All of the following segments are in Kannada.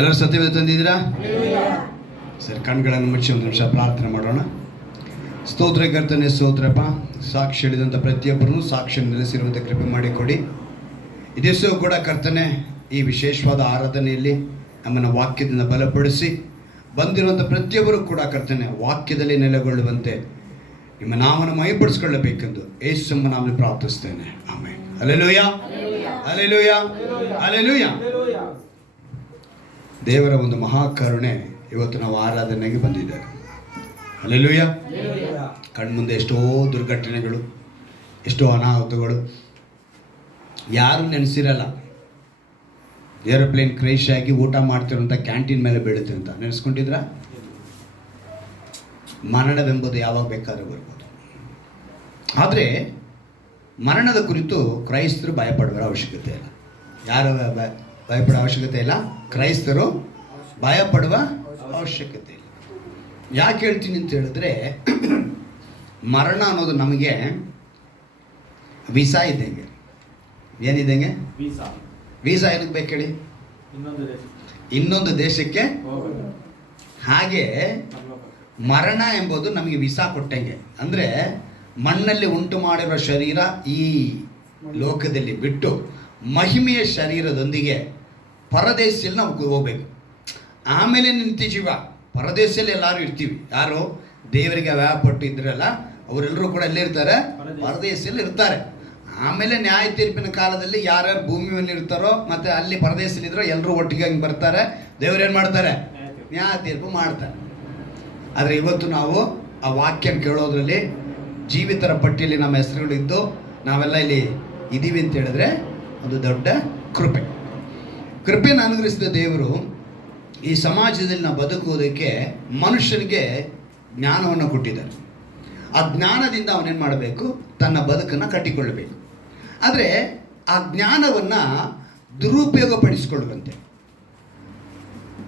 ಎಲ್ಲರೂ ಸತ್ಯವೇದ ತಂದಿದ್ದೀರಾ? ಸರಿ, ಕಣ್ಗಳನ್ನು ಮುಚ್ಚಿ ಒಂದು ನಿಮಿಷ ಪ್ರಾರ್ಥನೆ ಮಾಡೋಣ. ಸ್ತೋತ್ರ ಕರ್ತನೆ, ಸ್ತೋತ್ರಪ್ಪ. ಸಾಕ್ಷಿ ಹೇಳಿದಂಥ ಪ್ರತಿಯೊಬ್ಬರನ್ನು ಸಾಕ್ಷಿ ನೆಲೆಸಿರುವಂಥ ಕೃಪೆ ಮಾಡಿಕೊಡಿ. ಈ ದಿವಸವೂ ಕೂಡ ಕರ್ತನೆ, ಈ ವಿಶೇಷವಾದ ಆರಾಧನೆಯಲ್ಲಿ ನಮ್ಮನ್ನು ವಾಕ್ಯದಿಂದ ಬಲಪಡಿಸಿ ಬಂದಿರುವಂಥ ಪ್ರತಿಯೊಬ್ಬರು ಕೂಡ ಕರ್ತನೆ ವಾಕ್ಯದಲ್ಲಿ ನೆಲೆಗೊಳ್ಳುವಂತೆ ನಿಮ್ಮ ನಾಮವನ್ನು ಮಹಿಪಡಿಸಿಕೊಳ್ಳಬೇಕೆಂದು ಯೇಸುವಿನ ನಾಮದಲ್ಲಿ ಪ್ರಾರ್ಥಿಸ್ತೇನೆ. ಆಮೆನ್. Hallelujah, hallelujah, hallelujah. ದೇವರ ಒಂದು ಮಹಾಕರುಣೆ ಇವತ್ತು ನಾವು ಆರಾಧನೆಗೆ ಬಂದಿದ್ದೇವೆ. ಹಲ್ಲೆಲೂಯಾ. ಕಣ್ಮುಂದೆ ಎಷ್ಟೋ ದುರ್ಘಟನೆಗಳು, ಎಷ್ಟೋ ಅನಾಹುತಗಳು, ಯಾರು ನೆನೆಸಿರಲ್ಲ. ಏರೋಪ್ಲೇನ್ ಕ್ರೇಶ್ ಆಗಿ ಊಟ ಮಾಡ್ತಿರೋಂಥ ಕ್ಯಾಂಟೀನ್ ಮೇಲೆ ಬೀಳುತ್ತೆ ಅಂತ ನೆನೆಸ್ಕೊಂಡಿದ್ರ? ಮರಣವೆಂಬುದು ಯಾವಾಗ ಬೇಕಾದ್ರೂ ಬರ್ಬೋದು. ಆದರೆ ಮರಣದ ಕುರಿತು ಕ್ರೈಸ್ತರು ಭಯಪಡುವ ಅವಶ್ಯಕತೆ ಇಲ್ಲ. ಯಾರು ಭಯಪಡೋ ಅವಶ್ಯಕತೆ ಇಲ್ಲ. ಕ್ರೈಸ್ತರು ಭಯಪಡುವ ಅವಶ್ಯಕತೆ ಇಲ್ಲ. ಯಾಕೆ ಹೇಳ್ತೀನಿ ಅಂತ ಹೇಳಿದ್ರೆ, ಮರಣ ಅನ್ನೋದು ನಮಗೆ ವೀಸಾ ಇದ್ದಂಗೆ. ಏನಿದ್ದಂಗೆ? ವೀಸಾ ಏನಕ್ಕೆ ಬೇಕು ಹೇಳಿ? ಇನ್ನೊಂದು ದೇಶಕ್ಕೆ. ಹಾಗೆ ಮರಣ ಎಂಬುದು ನಮಗೆ ವೀಸಾ ಕೊಟ್ಟಂಗೆ. ಅಂದರೆ ಮಣ್ಣಲ್ಲಿ ಉಂಟು ಮಾಡಿರೋ ಶರೀರ ಈ ಲೋಕದಲ್ಲಿ ಬಿಟ್ಟು ಮಹಿಮೆಯ ಶರೀರದೊಂದಿಗೆ ಪರದೇಶದಲ್ಲಿ ನಾವು ಹೋಗ್ಬೇಕು. ಆಮೇಲೆ ನಿಂತಿಜೀವ ಪರದೇಶದಲ್ಲಿ ಎಲ್ಲರೂ ಇರ್ತೀವಿ. ಯಾರು ದೇವರಿಗೆ ವ್ಯಾಪಟ್ಟು ಇದ್ರಲ್ಲ ಅವರೆಲ್ಲರೂ ಕೂಡ ಎಲ್ಲಿರ್ತಾರೆ? ಪರದೇಶದಲ್ಲಿ ಇರ್ತಾರೆ. ಆಮೇಲೆ ನ್ಯಾಯ ತೀರ್ಪಿನ ಕಾಲದಲ್ಲಿ ಯಾರ್ಯಾರು ಭೂಮಿ ಮೇಲೆ ಇರ್ತಾರೋ ಮತ್ತು ಅಲ್ಲಿ ಪರದೇಶದಲ್ಲಿದ್ದರೋ ಎಲ್ಲರೂ ಒಟ್ಟಿಗೆ ಹಂಗೆ ಬರ್ತಾರೆ. ದೇವರೇನು ಮಾಡ್ತಾರೆ? ನ್ಯಾಯ ತೀರ್ಪು ಮಾಡ್ತಾರೆ. ಆದರೆ ಇವತ್ತು ನಾವು ಆ ವಾಕ್ಯ ಕೇಳೋದ್ರಲ್ಲಿ ಜೀವಿತರ ಪಟ್ಟಿಯಲ್ಲಿ ನಮ್ಮ ಹೆಸರುಗಳಿದ್ದು ನಾವೆಲ್ಲ ಇಲ್ಲಿ ಇದ್ದೀವಿ ಅಂತ ಹೇಳಿದ್ರೆ ಒಂದು ದೊಡ್ಡ ಕೃಪೆ. ಕೃಪೆಯನ್ನು ಅನುಗ್ರಹಿಸಿದ ದೇವರು ಈ ಸಮಾಜದಲ್ಲಿ ನಾವು ಬದುಕುವುದಕ್ಕೆ ಮನುಷ್ಯನಿಗೆ ಜ್ಞಾನವನ್ನು ಕೊಟ್ಟಿದ್ದಾರೆ. ಆ ಜ್ಞಾನದಿಂದ ಅವನೇನು ಮಾಡಬೇಕು? ತನ್ನ ಬದುಕನ್ನು ಕಟ್ಟಿಕೊಳ್ಳಬೇಕು. ಆದರೆ ಆ ಜ್ಞಾನವನ್ನು ದುರುಪಯೋಗಪಡಿಸಿಕೊಳ್ಳುವಂತೆ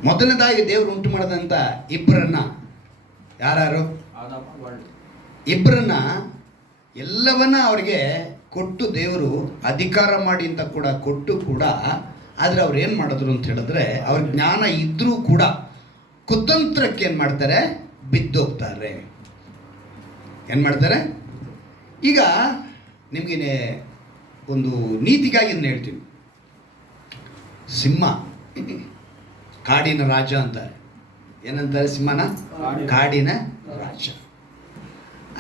ಮೊದಲನೇದಾಗಿ ದೇವರು ಉಂಟು ಮಾಡಿದಂಥ ಇಬ್ಬರನ್ನ, ಯಾರು? ಇಬ್ಬರನ್ನ ಎಲ್ಲವನ್ನ ಅವರಿಗೆ ಕೊಟ್ಟು ದೇವರು ಅಧಿಕಾರ ಮಾಡಿ ಅಂತ ಕೂಡ ಕೊಟ್ಟು ಕೂಡ, ಆದರೆ ಅವ್ರು ಏನು ಮಾಡಿದ್ರು ಅಂತ ಹೇಳಿದ್ರೆ, ಅವ್ರ ಜ್ಞಾನ ಇದ್ದರೂ ಕೂಡ ಕುತಂತ್ರಕ್ಕೆ ಏನು ಮಾಡ್ತಾರೆ? ಬಿದ್ದೋಗ್ತಾರೆ. ಏನು ಮಾಡ್ತಾರೆ? ಈಗ ನಿಮಗೇನೆ ಒಂದು ನೀತಿಗಾಗಿ ಇದನ್ನ ಹೇಳ್ತೀನಿ. ಸಿಂಹ ಕಾಡಿನ ರಾಜ ಅಂತಾರೆ. ಏನಂತಾರೆ? ಸಿಂಹನ ಕಾಡಿನ ರಾಜ.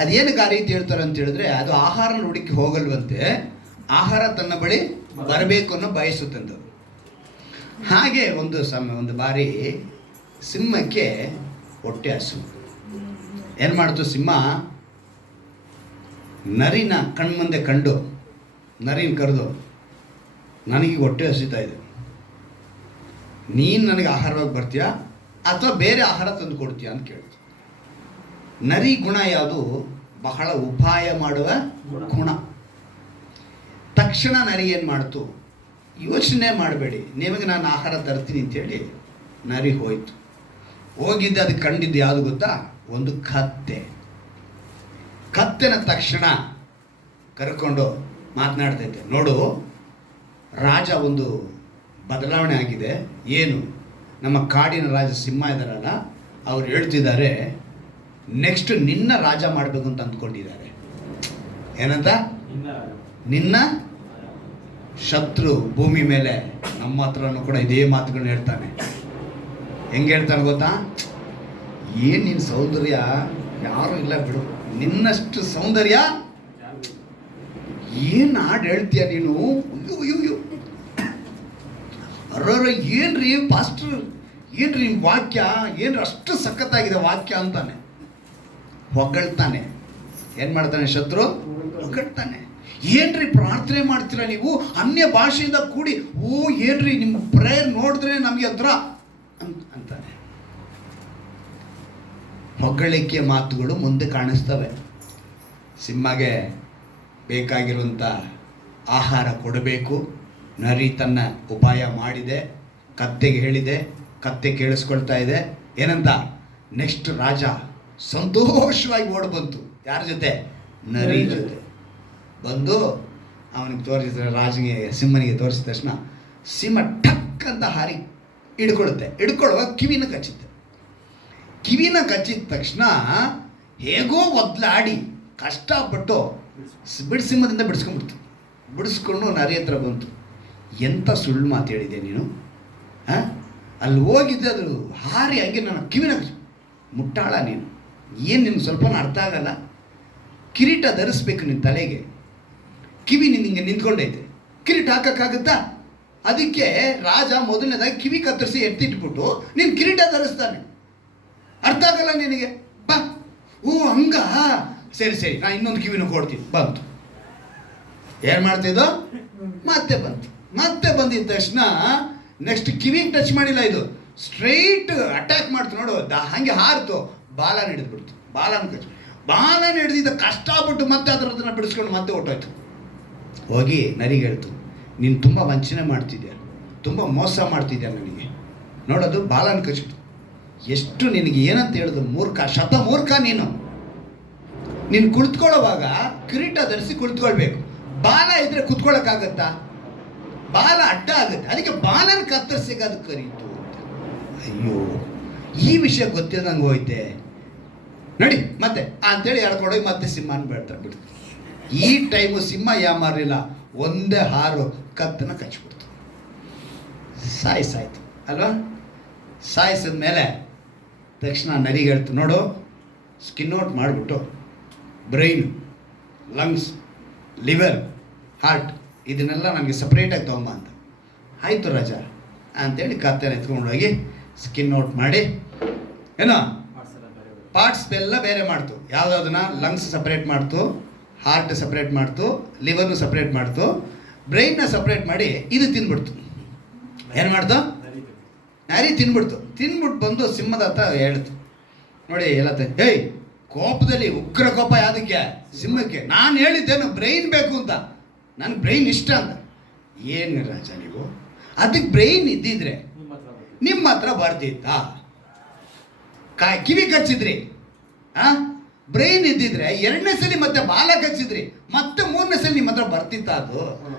ಅದೇನಕ್ಕೆ ಆ ರೀತಿ ಹೇಳ್ತಾರೆ ಅಂತ ಹೇಳಿದ್ರೆ, ಅದು ಆಹಾರ ಹುಡುಕಿ ಹೋಗಲ್ವಂತೆ, ಆಹಾರ ತನ್ನ ಬಳಿ ಬರಬೇಕು ಅನ್ನೋ ಬಯಸುತ್ತಂತ. ಹಾಗೆ ಒಂದು ಬಾರಿ ಸಿಂಹಕ್ಕೆ ಹೊಟ್ಟೆ ಹಸು. ಏನು ಮಾಡ್ತು ಸಿಂಹ? ನರಿನ ಕಣ್ಮುಂದೆ ಕಂಡು ನರಿನ ಕರೆದು, ನನಗೆ ಹೊಟ್ಟೆ ಹಸಿತಾ ಇದೆ, ನೀನು ನನಗೆ ಆಹಾರವಾಗಿ ಬರ್ತೀಯಾ ಅಥವಾ ಬೇರೆ ಆಹಾರ ತಂದು ಕೊಡ್ತೀಯಾ ಅಂತ ಕೇಳ್ತು. ನರಿ ಗುಣ ಯಾವುದು? ಬಹಳ ಉಪಾಯ ಮಾಡುವ ಗುಣ. ತಕ್ಷಣ ನರಿ ಏನು ಮಾಡ್ತು? ಯೋಚನೆ ಮಾಡಬೇಡಿ, ನಿಮಗೆ ನಾನು ಆಹಾರ ತರ್ತೀನಿ ಅಂತೇಳಿ ನರಿ ಹೋಯ್ತು. ಹೋಗಿದ್ದೆ, ಅದಕ್ಕೆ ಕಂಡಿದ್ದು ಯಾವುದು ಗೊತ್ತಾ? ಒಂದು ಕತ್ತೆ. ಕತ್ತೆನ ತಕ್ಷಣ ಕರ್ಕೊಂಡು ಮಾತನಾಡ್ತೈತೆ. ನೋಡು ರಾಜ, ಒಂದು ಬದಲಾವಣೆ ಆಗಿದೆ. ಏನು? ನಮ್ಮ ಕಾಡಿನ ರಾಜ ಸಿಂಹ ಇದ್ದಾರಲ್ಲ, ಅವ್ರು ಹೇಳ್ತಿದ್ದಾರೆ ನೆಕ್ಸ್ಟ್ ನಿನ್ನ ರಾಜ ಮಾಡಬೇಕು ಅಂತ ಅಂದ್ಕೊಂಡಿದ್ದಾರೆ. ಏನಂತ? ನಿನ್ನ ಶತ್ರು ಭೂಮಿ ಮೇಲೆ. ನಮ್ಮ ಹತ್ರನೂ ಕೂಡ ಇದೇ ಮಾತುಗಳನ್ನ ಹೇಳ್ತಾನೆ. ಹೆಂಗೆ ಹೇಳ್ತಾನೆ ಗೊತ್ತಾ? ಏನು ನಿನ್ನ ಸೌಂದರ್ಯ ಯಾರೂ ಇಲ್ಲ ಬಿಡು, ನಿನ್ನಷ್ಟು ಸೌಂದರ್ಯ ಏನು ಹಾಡು ಹೇಳ್ತೀಯ ನೀನು? ಅಯ್ಯೋ ಅರ್ರ, ಏನ್ರಿ ಪಾಸ್ಟರ್, ಏನ್ರಿ ನಿಮ್ಮ ವಾಕ್ಯ, ಏನ್ರಿ ಅಷ್ಟು ಸಖತ್ತಾಗಿದೆ ವಾಕ್ಯ ಅಂತಾನೆ. ಹೊಗಳ್ತಾನೆ. ಏನು ಮಾಡ್ತಾನೆ ಶತ್ರು? ಹೊಗಳ್ತಾನೆ. ಏನ್ರಿ ಪ್ರಾರ್ಥನೆ ಮಾಡ್ತೀರಾ ನೀವು ಅನ್ಯ ಭಾಷೆಯಿಂದ ಕೂಡಿ? ಓ ಏನ್ರಿ ನಿಮ್ಮ ಪ್ರೇಯರ್ ನೋಡಿದ್ರೆ ನಮಗೆ ಹತ್ರ ಅಂತಾನೆ. ಹೊಗಳಿಕೆ ಮಾತುಗಳು ಮುಂದೆ ಕಾಣಿಸ್ತವೆ. ಸಿಂಹಗೆ ಬೇಕಾಗಿರುವಂಥ ಆಹಾರ ಕೊಡಬೇಕು. ನರಿ ತನ್ನ ಉಪಾಯ ಮಾಡಿದೆ, ಕತ್ತೆಗೆ ಹೇಳಿದೆ, ಕತ್ತೆ ಕೇಳಿಸ್ಕೊಳ್ತಾ ಇದೆ. ಏನಂತ? ನೆಕ್ಸ್ಟ್ ರಾಜ ಸಂತೋಷವಾಗಿ ಓಡಿ ಬಂತು. ಯಾರ ಜೊತೆ? ನರಿ ಜೊತೆ ಬಂದು ಅವನಿಗೆ ತೋರಿಸಿದ್ರೆ, ರಾಜನಿಗೆ ಸಿಂಹನಿಗೆ ತೋರಿಸಿದ ತಕ್ಷಣ ಸಿಂಹ ಟಕ್ ಅಂತ ಹಾರಿ ಹಿಡ್ಕೊಳ್ಳುತ್ತೆ. ಹಿಡ್ಕೊಳ್ಳುವಾಗ ಕಿವಿನ ಕಚ್ಚುತ್ತೆ. ಕಿವಿನ ಕಚ್ಚಿದ ತಕ್ಷಣ ಹೇಗೋ ಒದ್ಲಾಡಿ ಕಷ್ಟಪಟ್ಟು ಸಿಂಹದಿಂದ ಬಿಡಿಸ್ಕೊಂಡ್ಬಿಡ್ತು. ಬಿಡಿಸ್ಕೊಂಡು ನರಿ ಹತ್ರ ಬಂತು. ಎಂಥ ಸುಳ್ಳು ಮಾತು ಹೇಳಿದೆ ನೀನು, ಅಲ್ಲಿ ಹೋಗಿದ್ದೆ ಅದು ಹಾರಿ ಹಂಗೆ ನನ್ನ ಕಿವಿನ ಮುಟ್ಟಾಳ ನೀನು, ಏನು ನಿನ್ಗೆ ಸ್ವಲ್ಪನೂ ಅರ್ಥ ಆಗಲ್ಲ. ಕಿರೀಟ ಧರಿಸ್ಬೇಕು ನಿನ್ನ ತಲೆಗೆ, ಕಿವಿ ನಿಂಗೆ ನಿಂತ್ಕೊಂಡೈತೆ, ಕಿರೀಟ ಹಾಕೋಕ್ಕಾಗುತ್ತಾ? ಅದಕ್ಕೆ ರಾಜ ಮೊದಲನೇದಾಗಿ ಕಿವಿ ಕತ್ತರಿಸಿ ಎತ್ತಿಟ್ಬಿಟ್ಟು ನೀನು ಕಿರೀಟ ಧರಿಸ್ತಾನೆ. ಅರ್ಥ ಆಗಲ್ಲ ನಿನಗೆ? ಬಾ, ಓ ಹಂಗ, ಸರಿ ಸರಿ, ನಾನು ಇನ್ನೊಂದು ಕಿವಿನ ಕೊಡ್ತೀನಿ. ಬಂತು. ಏನು ಮಾಡ್ತಿದ್ದೋ? ಮತ್ತೆ ಬಂತು. ಮತ್ತೆ ಬಂದಿದ್ದ ತಕ್ಷಣ ನೆಕ್ಸ್ಟ್ ಕಿವಿಗೆ ಟಚ್ ಮಾಡಿಲ್ಲ, ಇದು ಸ್ಟ್ರೈಟ್ ಅಟ್ಯಾಕ್ ಮಾಡ್ತು. ನೋಡು, ಹಾಗೆ ಹಾರ್ತು, ಬಾಲನ ಹಿಡಿದ್ಬಿಡ್ತು. ಬಾಲನ ಹಿಡಿದಿದ್ದ ಕಷ್ಟಪಟ್ಟು ಮತ್ತೆ ಅದರದನ್ನು ಬಿಡಿಸ್ಕೊಂಡು ಮತ್ತೆ ಹೊಟ್ಟೋಯ್ತು. ಹೋಗಿ ನರಿಗೆ ಹೇಳ್ತು, ನೀನು ತುಂಬ ವಂಚನೆ ಮಾಡ್ತಿದ್ಯಾ, ತುಂಬ ಮೋಸ ಮಾಡ್ತಿದ್ಯಾ ನನಗೆ. ನೋಡೋದು ಬಾಲನ ಕಚ್ಚಿಬಿಟ್ಟು. ಎಷ್ಟು ನಿನಗೆ ಏನಂತ ಹೇಳಿದ್ರು, ಮೂರ್ಖ, ಶತ ಮೂರ್ಖ ನೀನು. ನೀನು ಕುಳಿತುಕೊಳ್ಳುವಾಗ ಕಿರೀಟ ಧರಿಸಿ ಕುಳಿತುಕೊಳ್ಬೇಕು. ಬಾಲ ಇದ್ರೆ ಕುತ್ಕೊಳ್ಳೋಕ್ಕಾಗತ್ತಾ? ಬಾಲ ಅಡ್ಡ ಆಗುತ್ತೆ. ಅದಕ್ಕೆ ಬಾಲನ ಕತ್ತರಿಸಿಗೆ ಅದು ಕರೀತು. ಅಯ್ಯೋ, ಈ ವಿಷಯ ಗೊತ್ತಿದ್ದಂಗೆ ಹೋಯ್ತೆ ನೋಡಿ. ಮತ್ತೆ ಅಂತೇಳಿ ಹೇಳ್ಕೊಂಡೋಗಿ ಮತ್ತೆ ಸಿಂಹನ ಬಿಡ್ತಾರೆ. ಈ ಟೈಮು ಸಿಂಹ ಯಾಮಾರಲಿಲ್ಲ, ಒಂದೇ ಹಾರು ಕತ್ತನ ಕಚ್ಚಿಬಿಡ್ತು. ಸಾಯಿಸಾಯ್ತು ಅಲ್ವಾ? ಸಾಯಿಸಿದ ಮೇಲೆ ತಕ್ಷಣ ನರಿಗೆ ಹೇಳ್ತು, ನೋಡು, ಸ್ಕಿನ್ ಔಟ್ ಮಾಡಿಬಿಟ್ಟು ಬ್ರೈನ್, ಲಂಗ್ಸ್, ಲಿವರ್, ಹಾರ್ಟ್ ಇದನ್ನೆಲ್ಲ ನನಗೆ ಸಪ್ರೇಟಾಗಿ ತೊಗೊಂಬ ಅಂತ. ಆಯಿತು ರಾಜ ಅಂತೇಳಿ ಕತ್ತೆನ ಎತ್ಕೊಂಡೋಗಿ ಸ್ಕಿನ್ ಔಟ್ ಮಾಡಿ ಏನೋ ಪಾರ್ಟ್ಸ್ ಎಲ್ಲ ಬೇರೆ ಮಾಡ್ತು. ಯಾವುದಾದನ್ನ ಲಂಗ್ಸ್ ಸಪ್ರೇಟ್ ಮಾಡ್ತು, ಹಾರ್ಟ್ ಸಪ್ರೇಟ್ ಮಾಡ್ತು, ಲಿವರ್ನು ಸಪ್ರೇಟ್ ಮಾಡ್ತು, ಬ್ರೈನ್ನ ಸಪ್ರೇಟ್ ಮಾಡಿ ಇದು ತಿಂದ್ಬಿಡ್ತು. ಏನು ಮಾಡ್ತು? ನರಿ ತಿನ್ಬಿಡ್ತು. ತಿನ್ಬಿಟ್ಟು ಬಂದು ಸಿಂಹದ ಹತ್ರ ಹೇಳ್ತು, ನೋಡಿ ಹೇಳತ್ತೆ, ಹೇಯ್ ಕೋಪದಲ್ಲಿ ಉಗ್ರ ಕೋಪ ಯಾವುದಕ್ಕೆ? ಸಿಂಹಕ್ಕೆ. ನಾನು ಹೇಳಿದ್ದೇನು ಬ್ರೈನ್ ಬೇಕು ಅಂತ, ನನಗೆ ಬ್ರೈನ್ ಇಷ್ಟ ಅಂತ. ಏನು ರಾಜ ನೀವು, ಅದಕ್ಕೆ ಬ್ರೈನ್ ಇದ್ದಿದ್ರೆ ನಿಮ್ಮ ಹತ್ರ ಬರ್ತಿತ್ತ? ಕಿವಿ ಕಚ್ಚಿದ್ರಿ, ಬ್ರೈನ್ ಇದ್ದಿದ್ರೆ ಎರಡನೇ ಸಲ ಮತ್ತೆ ಬಾಲ ಕಚ್ಚಿದ್ರಿ, ಮತ್ತೆ ಮೂರನೇ ಸಲ ನಿಮ್ಮ ಹತ್ರ ಬರ್ತಿತ್ತ?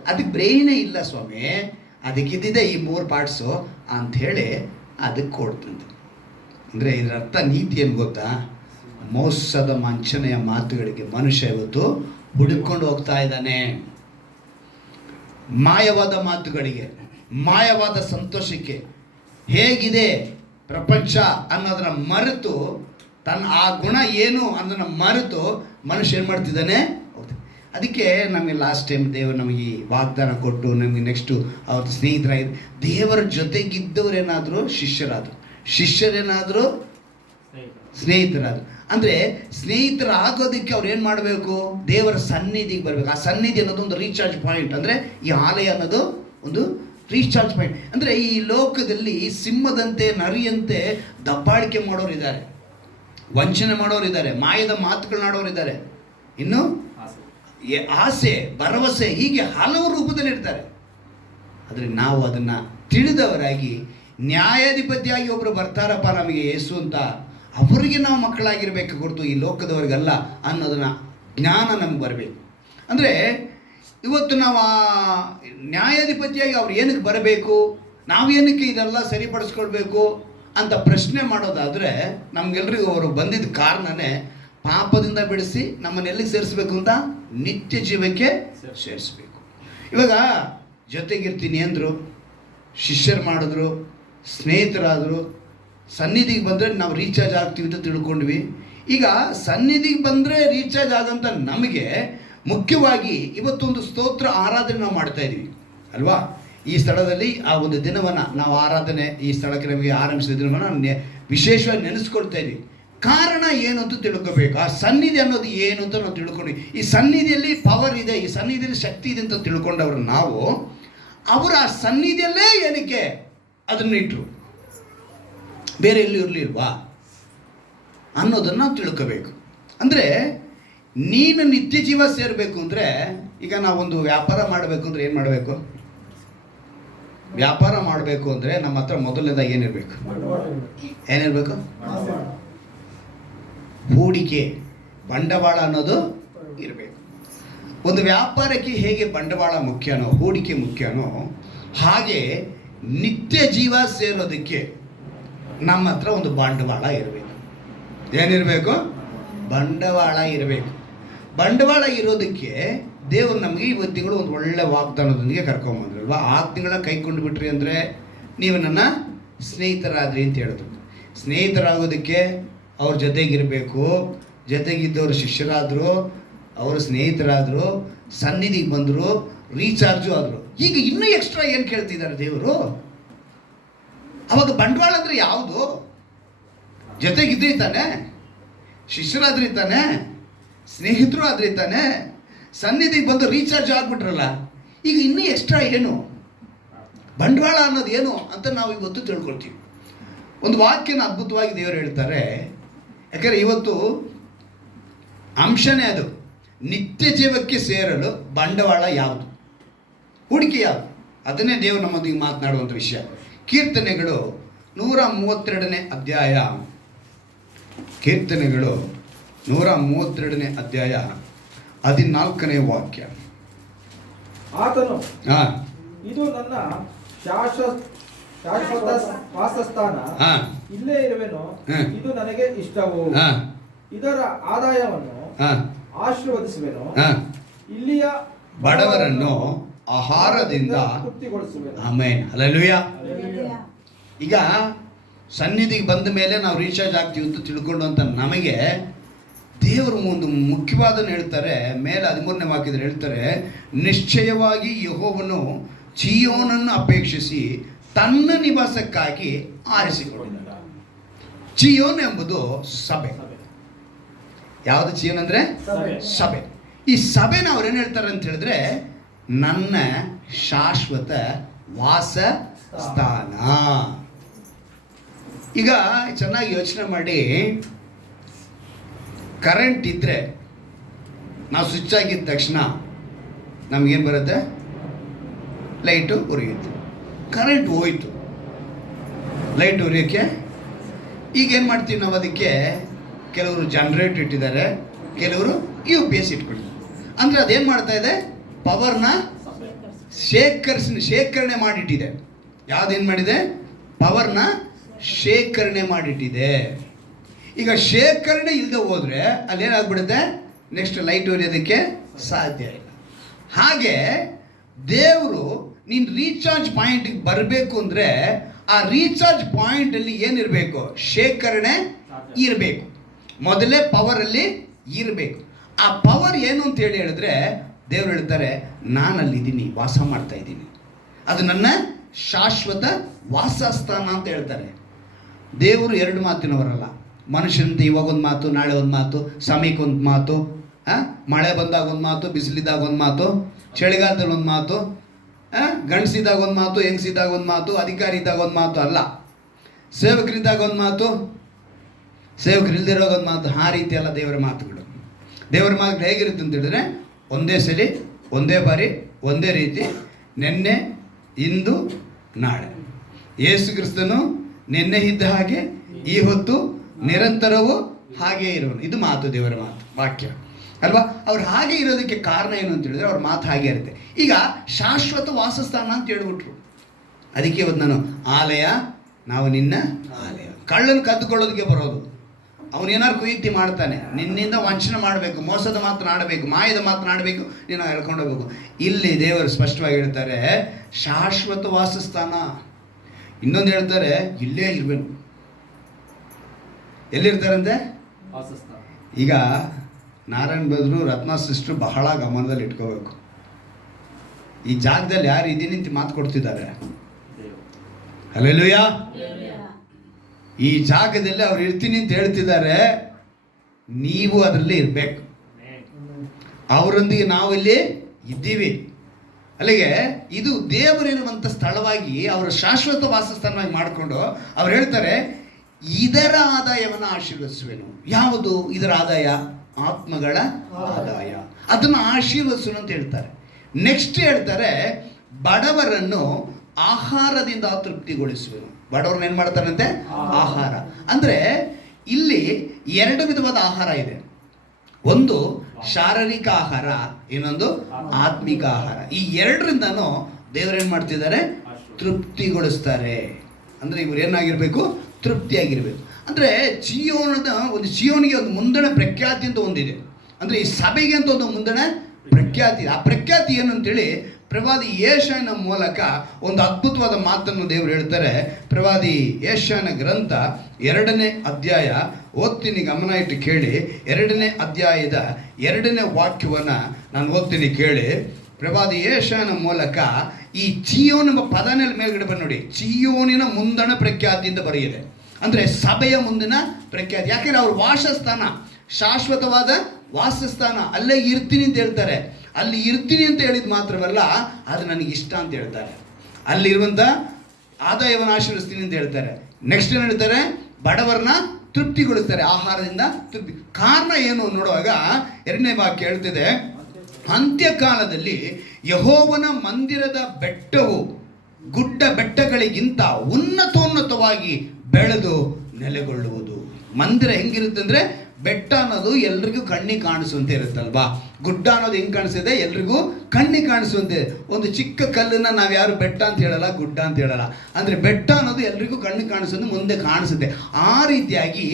ಅದಕ್ಕೆ ಬ್ರೈನೇ ಇಲ್ಲ ಸ್ವಾಮಿ, ಅದಕ್ಕಿದ್ದಿದೆ ಈ 3 ಪಾರ್ಟ್ಸು ಅಂಥೇಳಿ ಅದಕ್ಕೆ ಕೊಡ್ತಂತೆ. ಅಂದರೆ ಇದರ ಅರ್ಥ ನೀತಿ ಏನು ಗೊತ್ತಾ? ಮೋಸದ ವಂಚನೆಯ ಮಾತುಗಳಿಗೆ ಮನುಷ್ಯ ಇವತ್ತು ಹುಡುಕೊಂಡು ಹೋಗ್ತಾ ಇದ್ದಾನೆ. ಮಾಯವಾದ ಮಾತುಗಳಿಗೆ, ಮಾಯವಾದ ಸಂತೋಷಕ್ಕೆ, ಹೇಗಿದೆ ಪ್ರಪಂಚ ಅನ್ನೋದನ್ನ ಮರೆತು, ತನ್ನ ಆ ಗುಣ ಏನು ಅನ್ನೋದನ್ನ ಮರೆತು ಮನುಷ್ಯ ಏನು ಮಾಡ್ತಿದ್ದಾನೆ? ಅದಕ್ಕೆ ನಮಗೆ ಲಾಸ್ಟ್ ಟೈಮ್ ದೇವರು ನಮಗೆ ವಾಗ್ದಾನ ಕೊಟ್ಟು ನಮಗೆ ನೆಕ್ಸ್ಟು ಅವತ್ತು ಸ್ನೇಹಿತರಾಗಿದ್ದು, ದೇವರ ಜೊತೆಗಿದ್ದವರೇನಾದರೂ ಶಿಷ್ಯರಾದರು, ಶಿಷ್ಯರೇನಾದರೂ ಸ್ನೇಹಿತರಾದರು. ಅಂದರೆ ಸ್ನೇಹಿತರಾಗೋದಕ್ಕೆ ಅವ್ರು ಏನು ಮಾಡಬೇಕು? ದೇವರ ಸನ್ನಿಧಿಗೆ ಬರಬೇಕು. ಆ ಸನ್ನಿಧಿ ಅನ್ನೋದು ಒಂದು ರೀಚಾರ್ಜ್ ಪಾಯಿಂಟ್. ಅಂದರೆ ಈ ಆಲಯ ಅನ್ನೋದು ಒಂದು ರೀಚಾರ್ಜ್ ಪಾಯಿಂಟ್. ಅಂದರೆ ಈ ಲೋಕದಲ್ಲಿ ಸಿಂಹದಂತೆ, ನರಿಯಂತೆ ದಬ್ಬಾಳಿಕೆ ಮಾಡೋರಿದ್ದಾರೆ, ವಂಚನೆ ಮಾಡೋರಿದ್ದಾರೆ, ಮಾಯದ ಮಾತುಗಳನ್ನಾಡೋರಿದ್ದಾರೆ, ಇನ್ನು ಆಸೆ, ಭರವಸೆ, ಹೀಗೆ ಹಲವು ರೂಪದಲ್ಲಿ ಇರ್ತಾರೆ. ಆದರೆ ನಾವು ಅದನ್ನು ತಿಳಿದವರಾಗಿ, ನ್ಯಾಯಾಧಿಪತಿಯಾಗಿ ಒಬ್ಬರು ಬರ್ತಾರಪ್ಪ ನಮಗೆ ಯೇಸು ಅಂತ, ಅವರಿಗೆ ನಾವು ಮಕ್ಕಳಾಗಿರ್ಬೇಕು ಹೊರತು ಈ ಲೋಕದವರಿಗಲ್ಲ ಅನ್ನೋದನ್ನು ಜ್ಞಾನ ನಮ್ಗೆ ಬರಬೇಕು. ಅಂದರೆ ಇವತ್ತು ನಾವು ಆ ನ್ಯಾಯಾಧಿಪತಿಯಾಗಿ ಅವ್ರು ಏನಕ್ಕೆ ಬರಬೇಕು, ನಾವು ಏನಕ್ಕೆ ಇದೆಲ್ಲ ಸರಿಪಡಿಸ್ಕೊಳ್ಬೇಕು ಅಂತ ಪ್ರಶ್ನೆ ಮಾಡೋದಾದರೆ, ನಮಗೆಲ್ರಿಗೂ ಅವರು ಬಂದಿದ್ದ ಕಾರಣನೇ ಪಾಪದಿಂದ ಬಿಡಿಸಿ ನಮ್ಮನ್ನು ಎಲ್ಲಿಗೆ ಸೇರಿಸ್ಬೇಕು ಅಂತ? ನಿತ್ಯ ಜೀವಕ್ಕೆ ಸೇರಿಸ್ಬೇಕು. ಇವಾಗ ಜೊತೆಗಿರ್ತೀನಿ ಅಂದರು, ಶಿಷ್ಯರು ಮಾಡಿದ್ರು, ಸ್ನೇಹಿತರಾದರು, ಸನ್ನಿಧಿಗೆ ಬಂದರೆ ನಾವು ರೀಚಾರ್ಜ್ ಆಗ್ತೀವಿ ಅಂತ ತಿಳ್ಕೊಂಡ್ವಿ. ಈಗ ಸನ್ನಿಧಿಗೆ ಬಂದರೆ ರೀಚಾರ್ಜ್ ಆಗೋಂಥ ನಮಗೆ ಮುಖ್ಯವಾಗಿ ಇವತ್ತೊಂದು ಸ್ತೋತ್ರ ಆರಾಧನೆ ನಾವು ಮಾಡ್ತಾ ಇದ್ದೀವಿ ಅಲ್ವಾ? ಈ ಸ್ಥಳದಲ್ಲಿ ಆ ಒಂದು ದಿನವನ್ನು ನಾವು ಆರಾಧನೆ, ಈ ಸ್ಥಳಕ್ಕೆ ನಮಗೆ ಆರಂಭಿಸಿದ ದಿನವನ್ನು ವಿಶೇಷವಾಗಿ ನೆನೆಸ್ಕೊಳ್ತಾ ಇದ್ದೀವಿ. ಕಾರಣ ಏನು ಅಂತ ತಿಳ್ಕೋಬೇಕು. ಆ ಸನ್ನಿಧಿ ಅನ್ನೋದು ಏನು ಅಂತ ನಾವು ತಿಳ್ಕೊಂಡ್ವಿ. ಈ ಸನ್ನಿಧಿಯಲ್ಲಿ ಪವರ್ ಇದೆ, ಈ ಸನ್ನಿಧಿಯಲ್ಲಿ ಶಕ್ತಿ ಇದೆ ಅಂತ ತಿಳ್ಕೊಂಡವರು ನಾವು, ಅವರು ಆ ಸನ್ನಿಧಿಯಲ್ಲೇ ಏನಕ್ಕೆ ಅದನ್ನು ಇಟ್ಟರು, ಬೇರೆ ಎಲ್ಲಿ ಇರಲಿಲ್ವಾ ಅನ್ನೋದನ್ನು ನಾವು ತಿಳ್ಕೋಬೇಕು. ಅಂದರೆ ನೀನು ನಿತ್ಯ ಜೀವ ಸೇರಬೇಕು ಅಂದರೆ, ಈಗ ನಾವೊಂದು ವ್ಯಾಪಾರ ಮಾಡಬೇಕು ಅಂದರೆ ಏನು ಮಾಡಬೇಕು? ವ್ಯಾಪಾರ ಮಾಡಬೇಕು ಅಂದರೆ ನಮ್ಮ ಹತ್ರ ಮೊದಲನೇದಾಗಿ ಏನಿರಬೇಕು? ಏನಿರಬೇಕು? ಹೂಡಿಕೆ, ಬಂಡವಾಳ ಅನ್ನೋದು ಇರಬೇಕು. ಒಂದು ವ್ಯಾಪಾರಕ್ಕೆ ಹೇಗೆ ಬಂಡವಾಳ ಮುಖ್ಯನೋ, ಹೂಡಿಕೆ ಮುಖ್ಯನೋ, ಹಾಗೆ ನಿತ್ಯ ಜೀವ ಸೇರೋದಕ್ಕೆ ನಮ್ಮ ಹತ್ರ ಒಂದು ಬಂಡವಾಳ ಇರಬೇಕು. ಏನಿರಬೇಕು? ಬಂಡವಾಳ ಇರಬೇಕು. ಬಂಡವಾಳ ಇರೋದಕ್ಕೆ ದೇವರು ನಮಗೆ ಇವತ್ತು ತಿಂಗಳು ಒಂದು ಒಳ್ಳೆ ವಾಗ್ದಾನದೊಂದಿಗೆ ಕರ್ಕೊಂಬಂದ್ರಲ್ವಾ. 6 ತಿಂಗಳ ಕೈಕೊಂಡು ಬಿಟ್ರಿ ಅಂದರೆ ನೀವು ನನ್ನ ಸ್ನೇಹಿತರಾದ್ರಿ ಅಂತ ಹೇಳಿದ್ರು. ಸ್ನೇಹಿತರಾಗೋದಕ್ಕೆ ಅವ್ರ ಜೊತೆಗಿರಬೇಕು, ಜೊತೆಗಿದ್ದವರು ಶಿಷ್ಯರಾದರು, ಅವರು ಸ್ನೇಹಿತರಾದರು, ಸನ್ನಿಧಿಗೆ ಬಂದರು, ರೀಚಾರ್ಜು ಆದರು. ಈಗ ಇನ್ನೂ ಎಕ್ಸ್ಟ್ರಾ ಏನು ಕೇಳ್ತಿದ್ದಾರೆ ದೇವರು? ಅವಾಗ ಬಂಡವಾಳ ಅಂದರೆ ಯಾವುದು? ಜೊತೆಗಿದ್ರಿ ತಾನೆ, ಶಿಷ್ಯರಾದ್ರಿ ತಾನೆ, ಸ್ನೇಹಿತರು ಆದ್ರಿ ತಾನೆ, ಸನ್ನಿಧಿಗೆ ಬಂದು ರೀಚಾರ್ಜ್ ಆಗಿಬಿಟ್ರಲ್ಲ. ಈಗ ಇನ್ನೂ ಎಕ್ಸ್ಟ್ರಾ ಏನು? ಬಂಡವಾಳ ಅನ್ನೋದು ಏನು ಅಂತ ನಾವು ಇವತ್ತು ತಿಳ್ಕೊಳ್ತೀವಿ. ಒಂದು ವಾಕ್ಯನ ಅದ್ಭುತವಾಗಿ ದೇವರು ಹೇಳ್ತಾರೆ. ಯಾಕಂದರೆ ಇವತ್ತು ಅಂಶನೇ ಅದು. ನಿತ್ಯ ಜೀವಕ್ಕೆ ಸೇರಲು ಬಂಡವಾಳ ಯಾವುದು, ಹೂಡಿಕೆ ಯಾವುದು? ಅದನ್ನೇ ದೇವರು ನಮ್ಮೊಂದಿಗೆ ಮಾತನಾಡುವಂಥ ವಿಷಯ. ಕೀರ್ತನೆಗಳು 132ನೇ ಅಧ್ಯಾಯ, ಕೀರ್ತನೆಗಳು 132ನೇ ಅಧ್ಯಾಯ 14ನೇ ವಾಕ್ಯ. ಆತನು ಇದು ನನ್ನ ಶಾಶ್ವತ ವಾಸಸ್ಥಾನ, ಇಲ್ಲೇ ಇರುವೆನು, ಇದು ನನಗೆ ಇಷ್ಟವು, ಇದರ ಆದಾಯವನ್ನು ಆಶೀರ್ವದಿಸುವೆನು, ಇಲ್ಲಿಯ ಬಡವರನ್ನು ಆಹಾರದಿಂದ ತೃಪ್ತಿಗೊಳಿಸುವೆನು. Amen, hallelujah. ಈಗ ಸನ್ನಿಧಿಗೆ ಬಂದ ಮೇಲೆ ನಾವು ರೀಚಾರ್ಜ್ ಆಗ್ತೀವಿ ಅಂತ ತಿಳ್ಕೊಂಡು ಅಂತ ನಮಗೆ ದೇವರು ಒಂದು ಮುಖ್ಯವಾದನ್ನು ಹೇಳ್ತಾರೆ. ಮೇಲೆ 13ನೇ ವಾಕ್ಯದಲ್ಲಿ ಹೇಳ್ತಾರೆ, ನಿಶ್ಚಯವಾಗಿ ಯೆಹೋವನು ಚೀಯೋನನ್ನು ಅಪೇಕ್ಷಿಸಿ ತನ್ನ ನಿವಾಸಕ್ಕಾಗಿ ಆರಿಸಿಕೊಂಡಿದ್ದಾನೆ. ಚೀಯೋನ್ ಎಂಬುದು ಸಭೆ. ಯಾವುದು ಚೀಯೋನ್ ಅಂದರೆ? ಸಭೆ. ಈ ಸಭೆನ ಅವ್ರೇನು ಹೇಳ್ತಾರೆ ಅಂತ ಹೇಳಿದ್ರೆ, ನನ್ನ ಶಾಶ್ವತ ವಾಸ ಸ್ಥಾನ. ಈಗ ಚೆನ್ನಾಗಿ ಯೋಚನೆ ಮಾಡಿ, ಕರೆಂಟ್ ಇದ್ದರೆ ನಾವು ಸ್ವಿಚ್ ಆಗಿದ್ದ ತಕ್ಷಣ ನಮಗೇನು ಬರುತ್ತೆ? ಲೈಟು ಉರಿಯುತ್ತೆ. ಕರೆಂಟ್ ಹೋಯಿತು, ಲೈಟ್ ಉರಿಯೋಕ್ಕೆ ಈಗೇನು ಮಾಡ್ತೀವಿ ನಾವು? ಅದಕ್ಕೆ ಕೆಲವರು ಜನ್ರೇಟ್ ಇಟ್ಟಿದ್ದಾರೆ, ಕೆಲವರು UPS ಇಟ್ಕೊಂಡಿದ್ದಾರೆ. ಅಂದರೆ ಅದೇನು ಮಾಡ್ತಾ ಇದೆ? ಪವರ್ನ ಶೇಖರಣೆ ಮಾಡಿಟ್ಟಿದೆ. ಯಾವುದೇನು ಮಾಡಿದೆ? ಪವರ್ನ ಶೇಖರಣೆ ಮಾಡಿಟ್ಟಿದೆ. ಈಗ ಶೇಖರಣೆ ಇಲ್ಲದೆ ಹೋದರೆ ಅಲ್ಲೇನಾಗ್ಬಿಡುತ್ತೆ? ನೆಕ್ಸ್ಟ್ ಲೈಟ್ ಉರಿಯೋದಕ್ಕೆ ಸಾಧ್ಯ ಇಲ್ಲ. ಹಾಗೆ ದೇವರು ನೀನು ರೀಚಾರ್ಜ್ ಪಾಯಿಂಟಿಗೆ ಬರಬೇಕು ಅಂದರೆ ಆ ರೀಚಾರ್ಜ್ ಪಾಯಿಂಟಲ್ಲಿ ಏನಿರಬೇಕು? ಶೇಖರಣೆ ಇರಬೇಕು. ಮೊದಲೇ ಪವರಲ್ಲಿ ಇರಬೇಕು. ಆ ಪವರ್ ಏನು ಅಂತ ಹೇಳಿದ್ರೆ ದೇವರು ಹೇಳ್ತಾರೆ, ನಾನಲ್ಲಿದ್ದೀನಿ, ವಾಸ ಮಾಡ್ತಾ ಇದ್ದೀನಿ, ಅದು ನನ್ನ ಶಾಶ್ವತ ವಾಸಸ್ಥಾನ ಅಂತ ಹೇಳ್ತಾರೆ. ದೇವರು 2 ಮಾತಿನವರಲ್ಲ. ಮನುಷ್ಯನಂತೆ ಇವಾಗ ಒಂದು ಮಾತು, ನಾಳೆ ಒಂದು ಮಾತು, ಸಮಯಕ್ಕೊಂದು ಮಾತು, ಮಳೆ ಬಂದಾಗ ಒಂದು ಮಾತು, ಬಿಸಿಲಿದ್ದಾಗ ಒಂದು ಮಾತು, ಚಳಿಗಾಲದಲ್ಲಿ ಒಂದು ಮಾತು, ಗಂಡಸಿದಾಗ ಒಂದು ಮಾತು, ಹೆಂಗಸಿದಾಗ ಒಂದು ಮಾತು, ಅಧಿಕಾರಿ ಇದ್ದಾಗ ಒಂದು ಮಾತು ಅಲ್ಲ, ಸೇವಕರಿದ್ದಾಗ ಒಂದು ಮಾತು, ಸೇವಕರಿಲ್ದಿರೋ ಒಂದು ಮಾತು. ಆ ರೀತಿ ಅಲ್ಲ ದೇವರ ಮಾತುಗಳು. ದೇವರ ಮಾತುಗಳು ಹೇಗಿರುತ್ತೆ ಅಂತ ಹೇಳಿದ್ರೆ, ಒಂದೇ ಸಲಿ, ಒಂದೇ ಬಾರಿ, ಒಂದೇ ರೀತಿ, ನಿನ್ನೆ, ಇಂದು, ನಾಳೆ. ಯೇಸು ಕ್ರಿಸ್ತನು ನಿನ್ನೆ ಇದ್ದ ಹಾಗೆ ಈ ಹೊತ್ತು ನಿರಂತರವೂ ಹಾಗೆ ಇರೋನು. ಇದು ಮಾತು, ದೇವರ ಮಾತು, ವಾಕ್ಯ ಅಲ್ವಾ? ಅವ್ರು ಹಾಗೆ ಇರೋದಕ್ಕೆ ಕಾರಣ ಏನು ಅಂತ ಹೇಳಿದ್ರೆ ಅವ್ರ ಮಾತು ಹಾಗೆ ಇರುತ್ತೆ. ಈಗ ಶಾಶ್ವತ ವಾಸಸ್ಥಾನ ಅಂತ ಹೇಳ್ಬಿಟ್ರು. ಅದಕ್ಕೆ ಇವತ್ತು ನಾನು ಆಲಯ, ನಾವು ನಿನ್ನ ಆಲಯ. ಕಳ್ಳನ ಕದ್ದುಕೊಳ್ಳೋದಕ್ಕೆ ಬರೋದು, ಅವನೇನಾರು ಕುಯುಕ್ತಿ ಮಾಡ್ತಾನೆ, ನಿನ್ನಿಂದ ವಂಚನೆ ಮಾಡಬೇಕು, ಮೋಸದ ಮಾತನಾಡಬೇಕು, ಮಾಯದ ಮಾತನಾಡಬೇಕು, ನೀನು ಹೇಳ್ಕೊಂಡೋಗ್ಬೇಕು. ಇಲ್ಲಿ ದೇವರು ಸ್ಪಷ್ಟವಾಗಿ ಹೇಳ್ತಾರೆ, ಶಾಶ್ವತ ವಾಸಸ್ಥಾನ. ಇನ್ನೊಂದು ಹೇಳ್ತಾರೆ, ಇಲ್ಲೇ ಇರಬೇಕು. ಎಲ್ಲಿರ್ತಾರಂತೆ? ವಾಸಸ್ಥಾನ. ಈಗ ನಾರಾಯಣ್ ಬದ್ರು, ರತ್ನ ಸಿಸ್ಟ್ರು ಬಹಳ ಗಮನದಲ್ಲಿ ಇಟ್ಕೋಬೇಕು. ಈ ಜಾಗದಲ್ಲಿ ಯಾರು ಇದೀನಿ ಅಂತ ಮಾತು ಕೊಡ್ತಿದ್ದಾರೆ? ಹಲ್ಲೆಲೂಯಾ. ಈ ಜಾಗದಲ್ಲಿ ಅವ್ರು ಇರ್ತೀನಿ ಅಂತ ಹೇಳ್ತಿದ್ದಾರೆ, ನೀವು ಅದರಲ್ಲಿ ಇರಬೇಕು. ಅವರೊಂದಿಗೆ ನಾವು ಇಲ್ಲಿ ಇದ್ದೀವಿ. ಅಲ್ಲಿಗೆ ಇದು ದೇವರಿರುವಂಥ ಸ್ಥಳವಾಗಿ ಅವರ ಶಾಶ್ವತ ವಾಸಸ್ಥಾನವಾಗಿ ಮಾಡಿಕೊಂಡು ಅವ್ರು ಹೇಳ್ತಾರೆ, ಇದರ ಆದಾಯವನ್ನು ಆಶೀರ್ವದಿಸುವೆನು. ಯಾವುದು ಇದರ ಆದಾಯ? ಆತ್ಮಗಳ ಆದಾಯ. ಅದನ್ನು ಆಶೀರ್ವದಿಸುನು ಅಂತ ಹೇಳ್ತಾರೆ. ನೆಕ್ಸ್ಟ್ ಹೇಳ್ತಾರೆ, ಬಡವರನ್ನು ಆಹಾರದಿಂದ ತೃಪ್ತಿಗೊಳಿಸುವೆನು. ಬಡವ್ರನ್ನ ಏನು ಮಾಡ್ತಾರಂತೆ? ಆಹಾರ. ಅಂದರೆ ಇಲ್ಲಿ 2 ವಿಧವಾದ ಆಹಾರ ಇದೆ. ಒಂದು ಶಾರೀರಿಕ ಆಹಾರ, ಇನ್ನೊಂದು ಆತ್ಮಿಕ ಆಹಾರ. ಈ 2ರಿಂದನೂ ದೇವರೇನು ಮಾಡ್ತಿದ್ದಾರೆ? ತೃಪ್ತಿಗೊಳಿಸ್ತಾರೆ. ಅಂದರೆ ಇವ್ರು ಏನಾಗಿರಬೇಕು? ತೃಪ್ತಿಯಾಗಿರಬೇಕು. ಅಂದರೆ ಚಿಯೋನಿಗೆ ಒಂದು ಮುಂದಣ ಪ್ರಖ್ಯಾತಿ ಅಂತ ಒಂದಿದೆ. ಅಂದರೆ ಈ ಸಭೆಗೆ ಅಂತ ಒಂದು ಮುಂದಣ ಪ್ರಖ್ಯಾತಿ. ಆ ಪ್ರಖ್ಯಾತಿ ಏನು ಅಂತೇಳಿ ಪ್ರವಾದಿ ಯೆಶಾಯನ ಮೂಲಕ ಒಂದು ಅದ್ಭುತವಾದ ಮಾತನ್ನು ದೇವರು ಹೇಳ್ತಾರೆ. ಪ್ರವಾದಿ ಯೆಶಾಯನ ಗ್ರಂಥ 2ನೇ ಅಧ್ಯಾಯ ಓದ್ತೀನಿ, ಗಮನ ಇಟ್ಟು ಕೇಳಿ. 2ನೇ ಅಧ್ಯಾಯದ 2ನೇ ವಾಕ್ಯವನ್ನು ನಾನು ಓದ್ತೀನಿ, ಕೇಳಿ. ಪ್ರವಾದಿ ಯೆಶಾಯನ ಮೂಲಕ ಈ ಚಿಯೋನ್ ಎಂಬ ಪದನಲ್ಲಿ ಮೇಲ್ಗಡೆ ಬಂದು ನೋಡಿ, ಚಿಯೋನಿನ ಮುಂದಣ ಪ್ರಖ್ಯಾತಿ ಅಂತ ಬರೆಯಿದೆ. ಅಂದರೆ ಸಭೆಯ ಮುಂದಿನ ಪ್ರಖ್ಯಾತಿ. ಯಾಕೆಂದರೆ ಅವ್ರ ವಾಸಸ್ಥಾನ ಶಾಶ್ವತವಾದ ವಾಸಸ್ಥಾನ, ಅಲ್ಲೇ ಇರ್ತೀನಿ ಅಂತ ಹೇಳ್ತಾರೆ. ಅಲ್ಲಿ ಇರ್ತೀನಿ ಅಂತ ಹೇಳಿದ ಮಾತ್ರವಲ್ಲ, ಅದು ನನಗೆ ಇಷ್ಟ ಅಂತ ಹೇಳ್ತಾರೆ. ಅಲ್ಲಿರುವಂಥ ಆದಾಯವನ್ನು ಆಶೀರ್ವದಿಸ್ತೀನಿ ಅಂತ ಹೇಳ್ತಾರೆ. ನೆಕ್ಸ್ಟ್ ಏನು ಹೇಳ್ತಾರೆ? ಬಡವರನ್ನ ತೃಪ್ತಿಗೊಳಿಸ್ತಾರೆ, ಆಹಾರದಿಂದ ತೃಪ್ತಿ. ಕಾರಣ ಏನು ನೋಡುವಾಗ 2ನೇ ವಾಕ್ಯ ಹೇಳ್ತಿದೆ, ಅಂತ್ಯಕಾಲದಲ್ಲಿ ಯೆಹೋವನ ಮಂದಿರದ ಬೆಟ್ಟವು ಗುಡ್ಡ ಬೆಟ್ಟಗಳಿಗಿಂತ ಉನ್ನತೋನ್ನತವಾಗಿ ಬೆಳೆದು ನೆಲೆಗೊಳ್ಳುವುದು. ಮಂದಿರ ಹೆಂಗಿರುತ್ತೆ ಅಂದರೆ, ಬೆಟ್ಟ ಅನ್ನೋದು ಎಲ್ರಿಗೂ ಕಣ್ಣಿಗೆ ಕಾಣಿಸುವಂತೆ ಇರುತ್ತಲ್ವಾ. ಗುಡ್ಡ ಅನ್ನೋದು ಹೆಂಗೆ ಕಾಣಿಸುತ್ತೆ? ಎಲ್ರಿಗೂ ಕಣ್ಣಿಗೆ ಕಾಣಿಸುವಂತೆ. ಒಂದು ಚಿಕ್ಕ ಕಲ್ಲನ್ನು ನಾವು ಯಾರು ಬೆಟ್ಟ ಅಂತ ಹೇಳಲ್ಲ, ಗುಡ್ಡ ಅಂತ ಹೇಳಲ್ಲ. ಅಂದರೆ ಬೆಟ್ಟ ಅನ್ನೋದು ಎಲ್ರಿಗೂ ಕಣ್ಣಿಗೆ ಕಾಣಿಸೋದು, ಮುಂದೆ ಕಾಣಿಸುತ್ತೆ. ಆ ರೀತಿಯಾಗಿ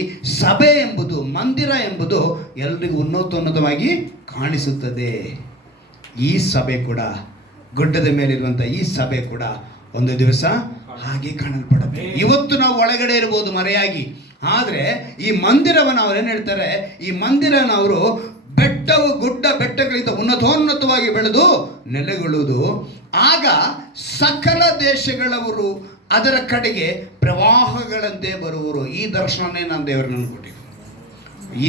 ಸಭೆ ಎಂಬುದು, ಮಂದಿರ ಎಂಬುದು ಎಲ್ರಿಗೂ ಉನ್ನತೋನ್ನತವಾಗಿ ಕಾಣಿಸುತ್ತದೆ. ಈ ಸಭೆ ಕೂಡ, ಗುಡ್ಡದ ಮೇಲಿರುವಂಥ ಈ ಸಭೆ ಕೂಡ ಒಂದು ದಿವಸ ಹಾಗೆ ಕಾಣಲ್ಪಡಬೇಕು. ಇವತ್ತು ನಾವು ಒಳಗಡೆ ಇರ್ಬೋದು ಮರೆಯಾಗಿ, ಆದರೆ ಈ ಮಂದಿರವನ್ನು ಅವ್ರು ಏನು ಹೇಳ್ತಾರೆ? ಈ ಮಂದಿರನ ಅವರು ಬೆಟ್ಟವು ಗುಡ್ಡ ಬೆಟ್ಟಗಳಿಂದ ಉನ್ನತೋನ್ನತವಾಗಿ ಬೆಳೆದು ನೆಲೆಗೊಳ್ಳುವುದು. ಆಗ ಸಕಲ ದೇಶಗಳವರು ಅದರ ಕಡೆಗೆ ಪ್ರವಾಹಗಳಂತೆ ಬರುವರು. ಈ ದರ್ಶನನೇ ನಾನು ದೇವರು ನನಗೆ ಕೊಟ್ಟಿದ್ದು.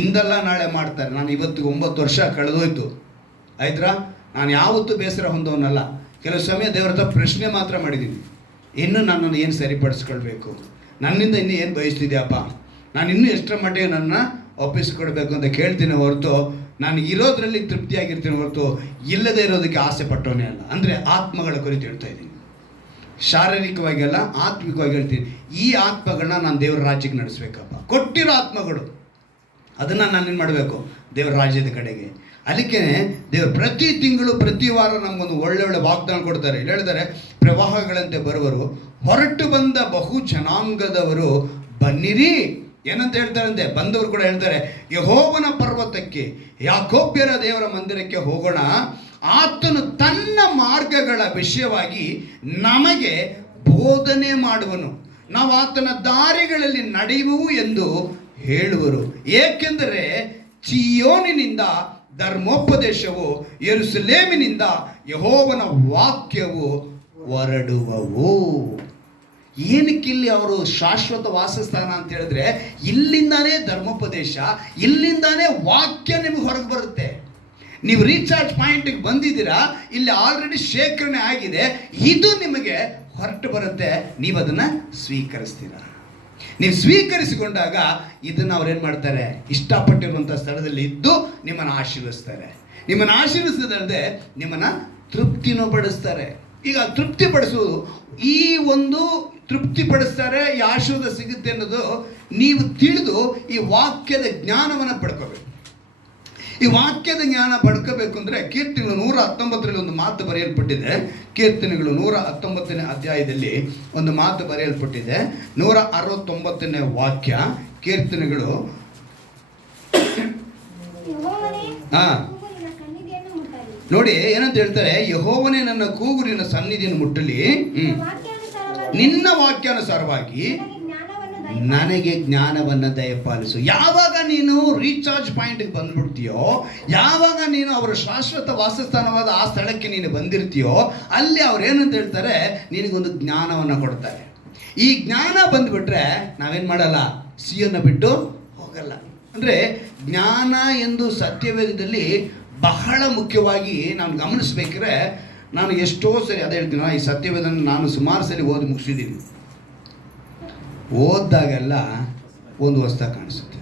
ಇಂದಲ್ಲ ನಾಳೆ ಮಾಡ್ತಾರೆ. ನಾನು ಇವತ್ತಿಗೆ 9 ವರ್ಷ ಕಳೆದೋಯ್ತು, ಆಯ್ತಾ? ನಾನು ಯಾವತ್ತೂ ಬೇಸರ ಹೊಂದವನಲ್ಲ. ಕೆಲವು ಸಮಯ ದೇವರ ಹತ್ರ ಪ್ರಶ್ನೆ ಮಾತ್ರ ಮಾಡಿದ್ದೀನಿ, ಇನ್ನೂ ನನ್ನನ್ನು ಏನು ಸರಿಪಡಿಸ್ಕೊಳ್ಬೇಕು, ನನ್ನಿಂದ ಇನ್ನೂ ಏನು ಬಯಸ್ತಿದ್ಯಪ್ಪ, ನಾನು ಇನ್ನೂ ಎಷ್ಟರ ಮಟ್ಟಿಗೆ ನನ್ನ ಒಪ್ಪಿಸ್ಕೊಡ್ಬೇಕು ಅಂತ ಕೇಳ್ತೀನಿ ಹೊರತು, ನಾನು ಇರೋದ್ರಲ್ಲಿ ತೃಪ್ತಿಯಾಗಿರ್ತೀನಿ ಹೊರತು ಇಲ್ಲದೇ ಇರೋದಕ್ಕೆ ಆಸೆ ಪಟ್ಟವನೇ ಅಲ್ಲ. ಅಂದರೆ ಆತ್ಮಗಳ ಕುರಿತು ಹೇಳ್ತಾ ಇದ್ದೀನಿ, ಶಾರೀರಿಕವಾಗಿ ಅಲ್ಲ, ಆತ್ಮಿಕವಾಗಿ ಹೇಳ್ತೀನಿ. ಈ ಆತ್ಮಗಳನ್ನ ನಾನು ದೇವರ ರಾಜ್ಯಕ್ಕೆ ನಡೆಸಬೇಕಪ್ಪ. ಕೊಟ್ಟಿರೋ ಆತ್ಮಗಳು ಅದನ್ನು ನಾನೇನು ಮಾಡಬೇಕು? ದೇವರ ರಾಜ್ಯದ ಕಡೆಗೆ. ಅದಕ್ಕೆ ದೇವರು ಪ್ರತಿ ತಿಂಗಳು ಪ್ರತಿ ವಾರ ನಮಗೊಂದು ಒಳ್ಳೆ ವಾಗ್ದಾನ ಕೊಡ್ತಾರೆ. ಇಲ್ಲಿ ಹೇಳ್ತಾರೆ, ಪ್ರವಾಹಗಳಂತೆ ಬರುವರು, ಹೊರಟು ಬಂದ ಬಹು ಜನಾಂಗದವರು ಬನ್ನಿರಿ. ಏನಂತ ಹೇಳ್ತಾರಂತೆ? ಬಂದವರು ಕೂಡ ಹೇಳ್ತಾರೆ, ಯೆಹೋವನ ಪರ್ವತಕ್ಕೆ, ಯಾಕೋಬ್ಯರ ದೇವರ ಮಂದಿರಕ್ಕೆ ಹೋಗೋಣ. ಆತನು ತನ್ನ ಮಾರ್ಗಗಳ ವಿಷಯವಾಗಿ ನಮಗೆ ಬೋಧನೆ ಮಾಡುವನು, ನಾವು ಆತನ ದಾರಿಗಳಲ್ಲಿ ನಡೆಯುವು ಎಂದು ಹೇಳುವರು. ಏಕೆಂದರೆ ಚಿಯೋನಿನಿಂದ ಧರ್ಮೋಪದೇಶವು, ಯೆರೂಸಲೇಮಿನಿಂದ ಯೆಹೋವನ ವಾಕ್ಯವು ಹೊರಡುವವು. ಏನಕ್ಕಿಲ್ಲಿ ಅವರು ಶಾಶ್ವತ ವಾಸಸ್ಥಾನ ಅಂತ ಹೇಳಿದ್ರೆ, ಇಲ್ಲಿಂದಾನೇ ಧರ್ಮೋಪದೇಶ, ಇಲ್ಲಿಂದಾನೇ ವಾಕ್ಯ ನಿಮಗೆ ಹೊರಗೆ ಬರುತ್ತೆ. ನೀವು ರೀಚಾರ್ಜ್ ಪಾಯಿಂಟಿಗೆ ಬಂದಿದ್ದೀರಾ, ಇಲ್ಲಿ ಆಲ್ರೆಡಿ ಶೇಖರಣೆ ಆಗಿದೆ, ಇದು ನಿಮಗೆ ಹೊರಟು ಬರುತ್ತೆ. ನೀವು ಅದನ್ನು ಸ್ವೀಕರಿಸ್ತೀರಾ. ನೀವು ಸ್ವೀಕರಿಸಿಕೊಂಡಾಗ ಇದನ್ನು ಅವ್ರೇನು ಮಾಡ್ತಾರೆ? ಇಷ್ಟಪಟ್ಟಿರುವಂಥ ಸ್ಥಳದಲ್ಲಿ ಇದ್ದು ನಿಮ್ಮನ್ನು ಆಶೀರ್ವದಿಸ್ತಾರೆ. ನಿಮ್ಮನ್ನು ಆಶೀರ್ವಿಸದಲ್ಲದೆ ನಿಮ್ಮನ್ನು ತೃಪ್ತಿನೂ ಪಡಿಸ್ತಾರೆ. ಈಗ ತೃಪ್ತಿಪಡಿಸುವುದು, ಈ ಒಂದು ತೃಪ್ತಿಪಡಿಸ್ತಾರೆ, ಈ ಆಶೀರ್ವಾದ ಸಿಗುತ್ತೆ ಅನ್ನೋದು ನೀವು ತಿಳಿದು ಈ ವಾಕ್ಯದ ಜ್ಞಾನವನ್ನು ಪಡ್ಕೋಬೇಕು. ಈ ವಾಕ್ಯದ ಜ್ಞಾನ ಪಡ್ಕೋಬೇಕು ಅಂದರೆ ಕೀರ್ತನೆಗಳು 119ರಲ್ಲಿ ಒಂದು ಮಾತು ಬರೆಯಲ್ಪಟ್ಟಿದೆ. ಕೀರ್ತನೆಗಳು 119ನೇ ಅಧ್ಯಾಯದಲ್ಲಿ ಒಂದು ಮಾತು ಬರೆಯಲ್ಪಟ್ಟಿದೆ. 169ನೇ ವಾಕ್ಯ, ಕೀರ್ತನೆಗಳು. ನೋಡಿ ಏನಂತ ಹೇಳ್ತಾರೆ? ಯೆಹೋವನೇ ನನ್ನ ಕೂಗು ನಿನ್ನ ಸನ್ನಿಧಿಯನ್ನು ಮುಟ್ಟಲಿ, ನಿನ್ನ ವಾಕ್ಯಾನುಸಾರವಾಗಿ ನನಗೆ ಜ್ಞಾನವನ್ನು ದಯಪಾಲಿಸು. ಯಾವಾಗ ನೀನು ರೀಚಾರ್ಜ್ ಪಾಯಿಂಟ್ಗೆ ಬಂದ್ಬಿಡ್ತೀಯೋ, ಯಾವಾಗ ನೀನು ಅವರ ಶಾಶ್ವತ ವಾಸಸ್ಥಾನವಾದ ಆ ಸ್ಥಳಕ್ಕೆ ನೀನು ಬಂದಿರ್ತೀಯೋ, ಅಲ್ಲಿ ಅವ್ರು ಏನಂತ ಹೇಳ್ತಾರೆ? ನಿನಗೊಂದು ಜ್ಞಾನವನ್ನು ಕೊಡ್ತಾರೆ. ಈ ಜ್ಞಾನ ಬಂದುಬಿಟ್ರೆ ನಾವೇನು ಮಾಡಲ್ಲ? ಸಿಯನ್ನು ಬಿಟ್ಟು ಹೋಗಲ್ಲ. ಅಂದರೆ ಜ್ಞಾನ ಎಂದು ಸತ್ಯವೇದದಲ್ಲಿ ಬಹಳ ಮುಖ್ಯವಾಗಿ ನಾವು ಗಮನಿಸ್ಬೇಕ್ರೆ, ನಾನು ಎಷ್ಟೋ ಸರಿ ಅದೇ ಹೇಳ್ತೀನಿ, ಈ ಸತ್ಯವೇದನ ನಾನು ಸುಮಾರು ಸರಿ ಓದಿ ಮುಗಿಸಿದ್ದೀನಿ. ಓದಿದಾಗೆಲ್ಲ ಒಂದು ಹೊಸ್ದಾಗಿ ಕಾಣಿಸುತ್ತೆ.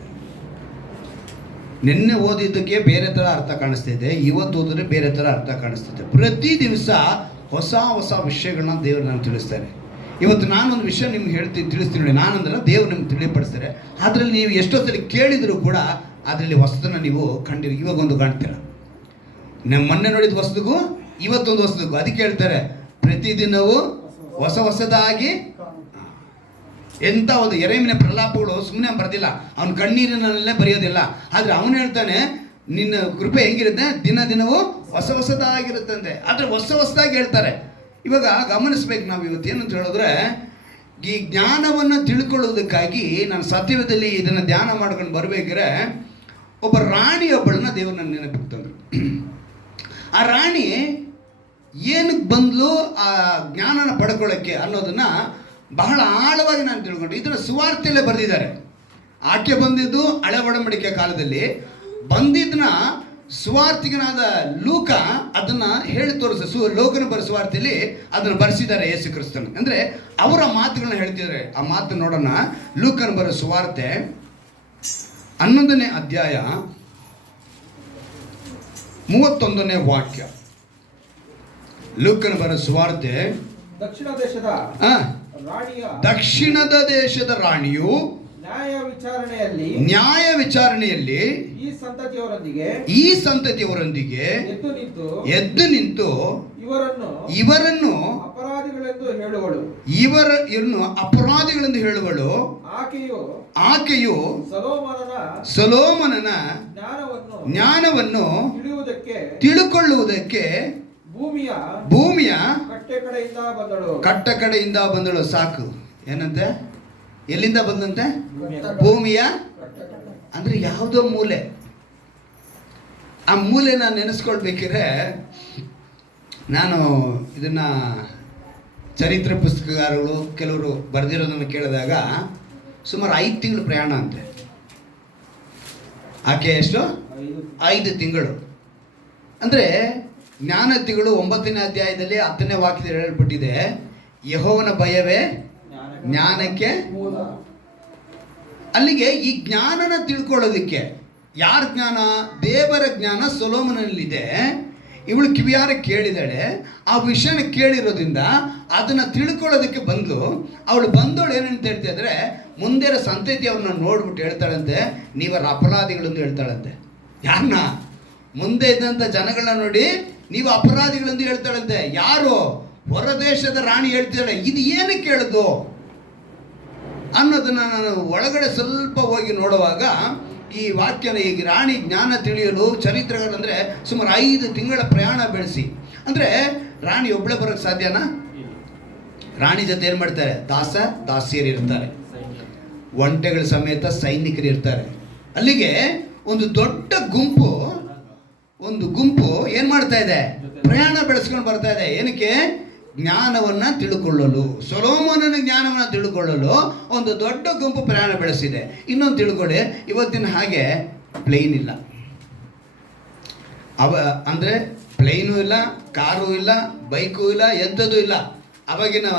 ನಿನ್ನೆ ಓದಿದ್ದಕ್ಕೆ ಬೇರೆ ಥರ ಅರ್ಥ ಕಾಣಿಸ್ತಿದೆ, ಇವತ್ತು ಓದಿದ್ರೆ ಬೇರೆ ಥರ ಅರ್ಥ ಕಾಣಿಸ್ತಿದೆ. ಪ್ರತಿ ದಿವಸ ಹೊಸ ಹೊಸ ವಿಷಯಗಳನ್ನ ದೇವರು ನಾನು ತಿಳಿಸ್ತಾರೆ. ಇವತ್ತು ನಾನೊಂದು ವಿಷಯ ನಿಮ್ಗೆ ತಿಳಿಸ್ತೀನಿ ನೋಡಿ, ನಾನಂದ್ರೆ ದೇವ್ರು ನಿಮ್ಗೆ ತಿಳಿಪಡಿಸ್ತಾರೆ. ಅದರಲ್ಲಿ ನೀವು ಎಷ್ಟೋ ಸಲ ಕೇಳಿದರೂ ಕೂಡ ಅದರಲ್ಲಿ ಹೊಸದನ್ನು ನೀವು ಕಂಡು ಇವಾಗ ಒಂದು ಕಾಣ್ತೀರ. ನಮ್ಮ ಮೊನ್ನೆ ನೋಡಿದ ಹೊಸದಿಗೂ ಇವತ್ತೊಂದು ಹೊಸದಿಗೂ ಅದಕ್ಕೆ ಹೇಳ್ತಾರೆ, ಪ್ರತಿದಿನವೂ ಹೊಸ ಹೊಸದಾಗಿ. ಎಂತ ಒಂದು ಎರೆಮಿನ ಪ್ರಲಾಪಗಳು ಸುಮ್ಮನೆ ಬರೆದಿಲ್ಲ, ಅವನ ಕಣ್ಣೀರಿನಲ್ಲೇ ಬರೆಯೋದಿಲ್ಲ. ಆದ್ರೆ ಅವನು ಹೇಳ್ತಾನೆ, ನಿನ್ನ ಕೃಪೆ ಹೆಂಗಿರುತ್ತೆ, ದಿನ ದಿನವೂ ಹೊಸ ಹೊಸದಾಗಿರುತ್ತಂತೆ. ಆದ್ರೆ ಹೊಸ ಹೊಸದಾಗಿ ಹೇಳ್ತಾರೆ. ಇವಾಗ ಗಮನಿಸ್ಬೇಕು ನಾವು ಇವತ್ತು ಏನಂತ ಹೇಳಿದ್ರೆ, ಈ ಜ್ಞಾನವನ್ನು ತಿಳ್ಕೊಳ್ಳೋದಕ್ಕಾಗಿ ನಾನು ಸತ್ಯವೇದದಲ್ಲಿ ಇದನ್ನು ಧ್ಯಾನ ಮಾಡ್ಕೊಂಡು ಬರಬೇಕಾದ್ರೆ ಒಬ್ಬ ರಾಣಿಯೊಬ್ಬಳನ್ನ ದೇವರು ನನ್ನ ನೆನಪಿಗೆ ತಂದರು. ಆ ರಾಣಿ ಏನಕ್ಕೆ ಬಂದ್ಲು ಆ ಜ್ಞಾನನ ಪಡ್ಕೊಳ್ಳೋಕ್ಕೆ ಅನ್ನೋದನ್ನ ಬಹಳ ಆಳವಾಗಿ ನಾನು ತಿಳ್ಕೊಂಡು, ಇದನ್ನು ಸುವಾರ್ತೆಯಲ್ಲೇ ಬರೆದಿದ್ದಾರೆ. ಆಕೆ ಬಂದಿದ್ದು ಹಳೆ ಒಡಂಬಡಿಕೆ ಕಾಲದಲ್ಲಿ, ಬಂದಿದ್ದನ್ನ ಸುವಾರ್ತಿಗನಾದ ಲೂಕ ಅದನ್ನ ಹೇಳಿ ಲೋಕನ ಬರ ಸುವಾರ್ತೆಯಲ್ಲಿ ಅದನ್ನು ಬರೆಸಿದ್ದಾರೆ ಯೇಸು ಕ್ರಿಸ್ತನು. ಅಂದ್ರೆ ಅವರ ಮಾತುಗಳನ್ನ ಹೇಳ್ತಿದ್ದಾರೆ. ಆ ಮಾತು ನೋಡೋಣ. ಲೂಕನ ಬರೋ ಸುವಾರ್ತೆ 11ನೇ ಅಧ್ಯಾಯ 31ನೇ ವಾಕ್ಯ. ಲೂಕನ ಬರೋ ಸುವಾರ್ತೆ. ದಕ್ಷಿಣದ ದೇಶದ ರಾಣಿಯು ನ್ಯಾಯ ವಿಚಾರಣೆಯಲ್ಲಿ ಈ ಸಂತತಿಯವರೊಂದಿಗೆ ಎದ್ದು ನಿಂತು ಇವರನ್ನು ಅಪರಾಧಿಗಳೆಂದು ಹೇಳುವಳು. ಆಕೆಯು ಸೊಲೊಮೋನನ ಜ್ಞಾನವನ್ನು ತಿಳುಕೊಳ್ಳುವುದಕ್ಕೆ ಭೂಮಿಯ ಕಟ್ಟ ಕಡೆಯಿಂದ ಬಂದಳು. ಸಾಕು. ಏನಂತೆ? ಎಲ್ಲಿಂದ ಬಂದಂತೆ? ಭೂಮಿಯ ಅಂದ್ರೆ ಯಾವುದೋ ಮೂಲೆ. ಆ ಮೂಲೆನ ನೆನೆಸ್ಕೊಳ್ಬೇಕಿದ್ರೆ ನಾನು ಇದನ್ನ ಚರಿತ್ರೆ ಪುಸ್ತಕಗಾರಗಳು ಕೆಲವರು ಬರೆದಿರೋದನ್ನು ಕೇಳಿದಾಗ ಸುಮಾರು 5 ತಿಂಗಳು ಪ್ರಯಾಣ ಅಂತೆ. ಆಕೆ ಎಷ್ಟು? 5 ತಿಂಗಳು. ಅಂದ್ರೆ ಜ್ಞಾನತಿಗಳು 9ನೇ ಅಧ್ಯಾಯದಲ್ಲಿ 10ನೇ ವಾಕ್ಯದಲ್ಲಿ ಹೇಳಲ್ಪಟ್ಟಿದೆ, ಯೆಹೋವನ ಭಯವೇ ಜ್ಞಾನಕ್ಕೆ. ಅಲ್ಲಿಗೆ ಈ ಜ್ಞಾನನ ತಿಳ್ಕೊಳ್ಳೋದಕ್ಕೆ ಯಾರ ಜ್ಞಾನ? ದೇವರ ಜ್ಞಾನ ಸೊಲೊಮೋನನಲ್ಲಿದೆ. ಇವಳು ಕಿವಿಯಾರ ಕೇಳಿದಾಳೆ. ಆ ವಿಷಯನ ಕೇಳಿರೋದ್ರಿಂದ ಅದನ್ನು ತಿಳ್ಕೊಳ್ಳೋದಕ್ಕೆ ಬಂದ್ಲು. ಅವಳು ಬಂದವಳು ಏನಂತ ಹೇಳ್ತಾ ಇದ್ರೆ, ಮುಂದೆ ಸಂತತಿಯವ್ರನ್ನ ನೋಡ್ಬಿಟ್ಟು ಹೇಳ್ತಾಳಂತೆ, ನೀವರ ಅಪರಾಧಿಗಳೆಂದು ಹೇಳ್ತಾಳಂತೆ. ಯಾರನ್ನ? ಮುಂದೆ ಇದ್ದಂಥ ಜನಗಳನ್ನ ನೋಡಿ ನೀವು ಅಪರಾಧಿಗಳೆಂದು ಹೇಳ್ತಾಳಂತೆ. ಯಾರು? ಹೊರದೇಶದ ರಾಣಿ ಹೇಳ್ತಾಳೆ. ಇದು ಏನಕ್ಕೆ ಹೇಳುದು ಅನ್ನೋದನ್ನ ನಾನು ಒಳಗಡೆ ಸ್ವಲ್ಪ ಹೋಗಿ ನೋಡುವಾಗ ಈ ವಾಕ್ಯನ, ಈ ರಾಣಿ ಜ್ಞಾನ ತಿಳಿಯಲು ಚರಿತ್ರೆಗಳಂದ್ರೆ ಸುಮಾರು 5 ತಿಂಗಳ ಪ್ರಯಾಣ ಬೆಳೆಸಿ. ಅಂದ್ರೆ ರಾಣಿ ಒಬ್ಬಳೆ ಬರೋಕ್ಕೆ ಸಾಧ್ಯನಾ? ರಾಣಿ ಜೊತೆ ಏನು ಮಾಡ್ತಾರೆ? ದಾಸಿಯರು ಇರ್ತಾರೆ, ಒಂಟೆಗಳ ಸಮೇತ ಸೈನಿಕರು ಇರ್ತಾರೆ. ಅಲ್ಲಿಗೆ ಒಂದು ದೊಡ್ಡ ಗುಂಪು ಏನ್ ಮಾಡ್ತಾ ಇದೆ? ಪ್ರಯಾಣ ಬೆಳೆಸ್ಕೊಂಡು ಬರ್ತಾ ಇದೆ. ಏನಕ್ಕೆ? ಜ್ಞಾನವನ್ನ ತಿಳ್ಕೊಳ್ಳಲು, ಸೊಲೊಮೋನನ ಜ್ಞಾನವನ್ನ ತಿಳ್ಕೊಳ್ಳಲು ಒಂದು ದೊಡ್ಡ ಗುಂಪು ಪ್ರಯಾಣ ಬೆಳೆಸಿದೆ. ಇನ್ನೊಂದು ತಿಳ್ಕೊಳ್ಳಿ, ಇವತ್ತಿನ ಹಾಗೆ ಪ್ಲೇನ್ ಇಲ್ಲ. ಅಂದ್ರೆ ಪ್ಲೇನು ಇಲ್ಲ, ಕಾರು ಇಲ್ಲ, ಬೈಕು ಇಲ್ಲ, ಎಂಥದ್ದು ಇಲ್ಲ. ಅವಾಗಿನ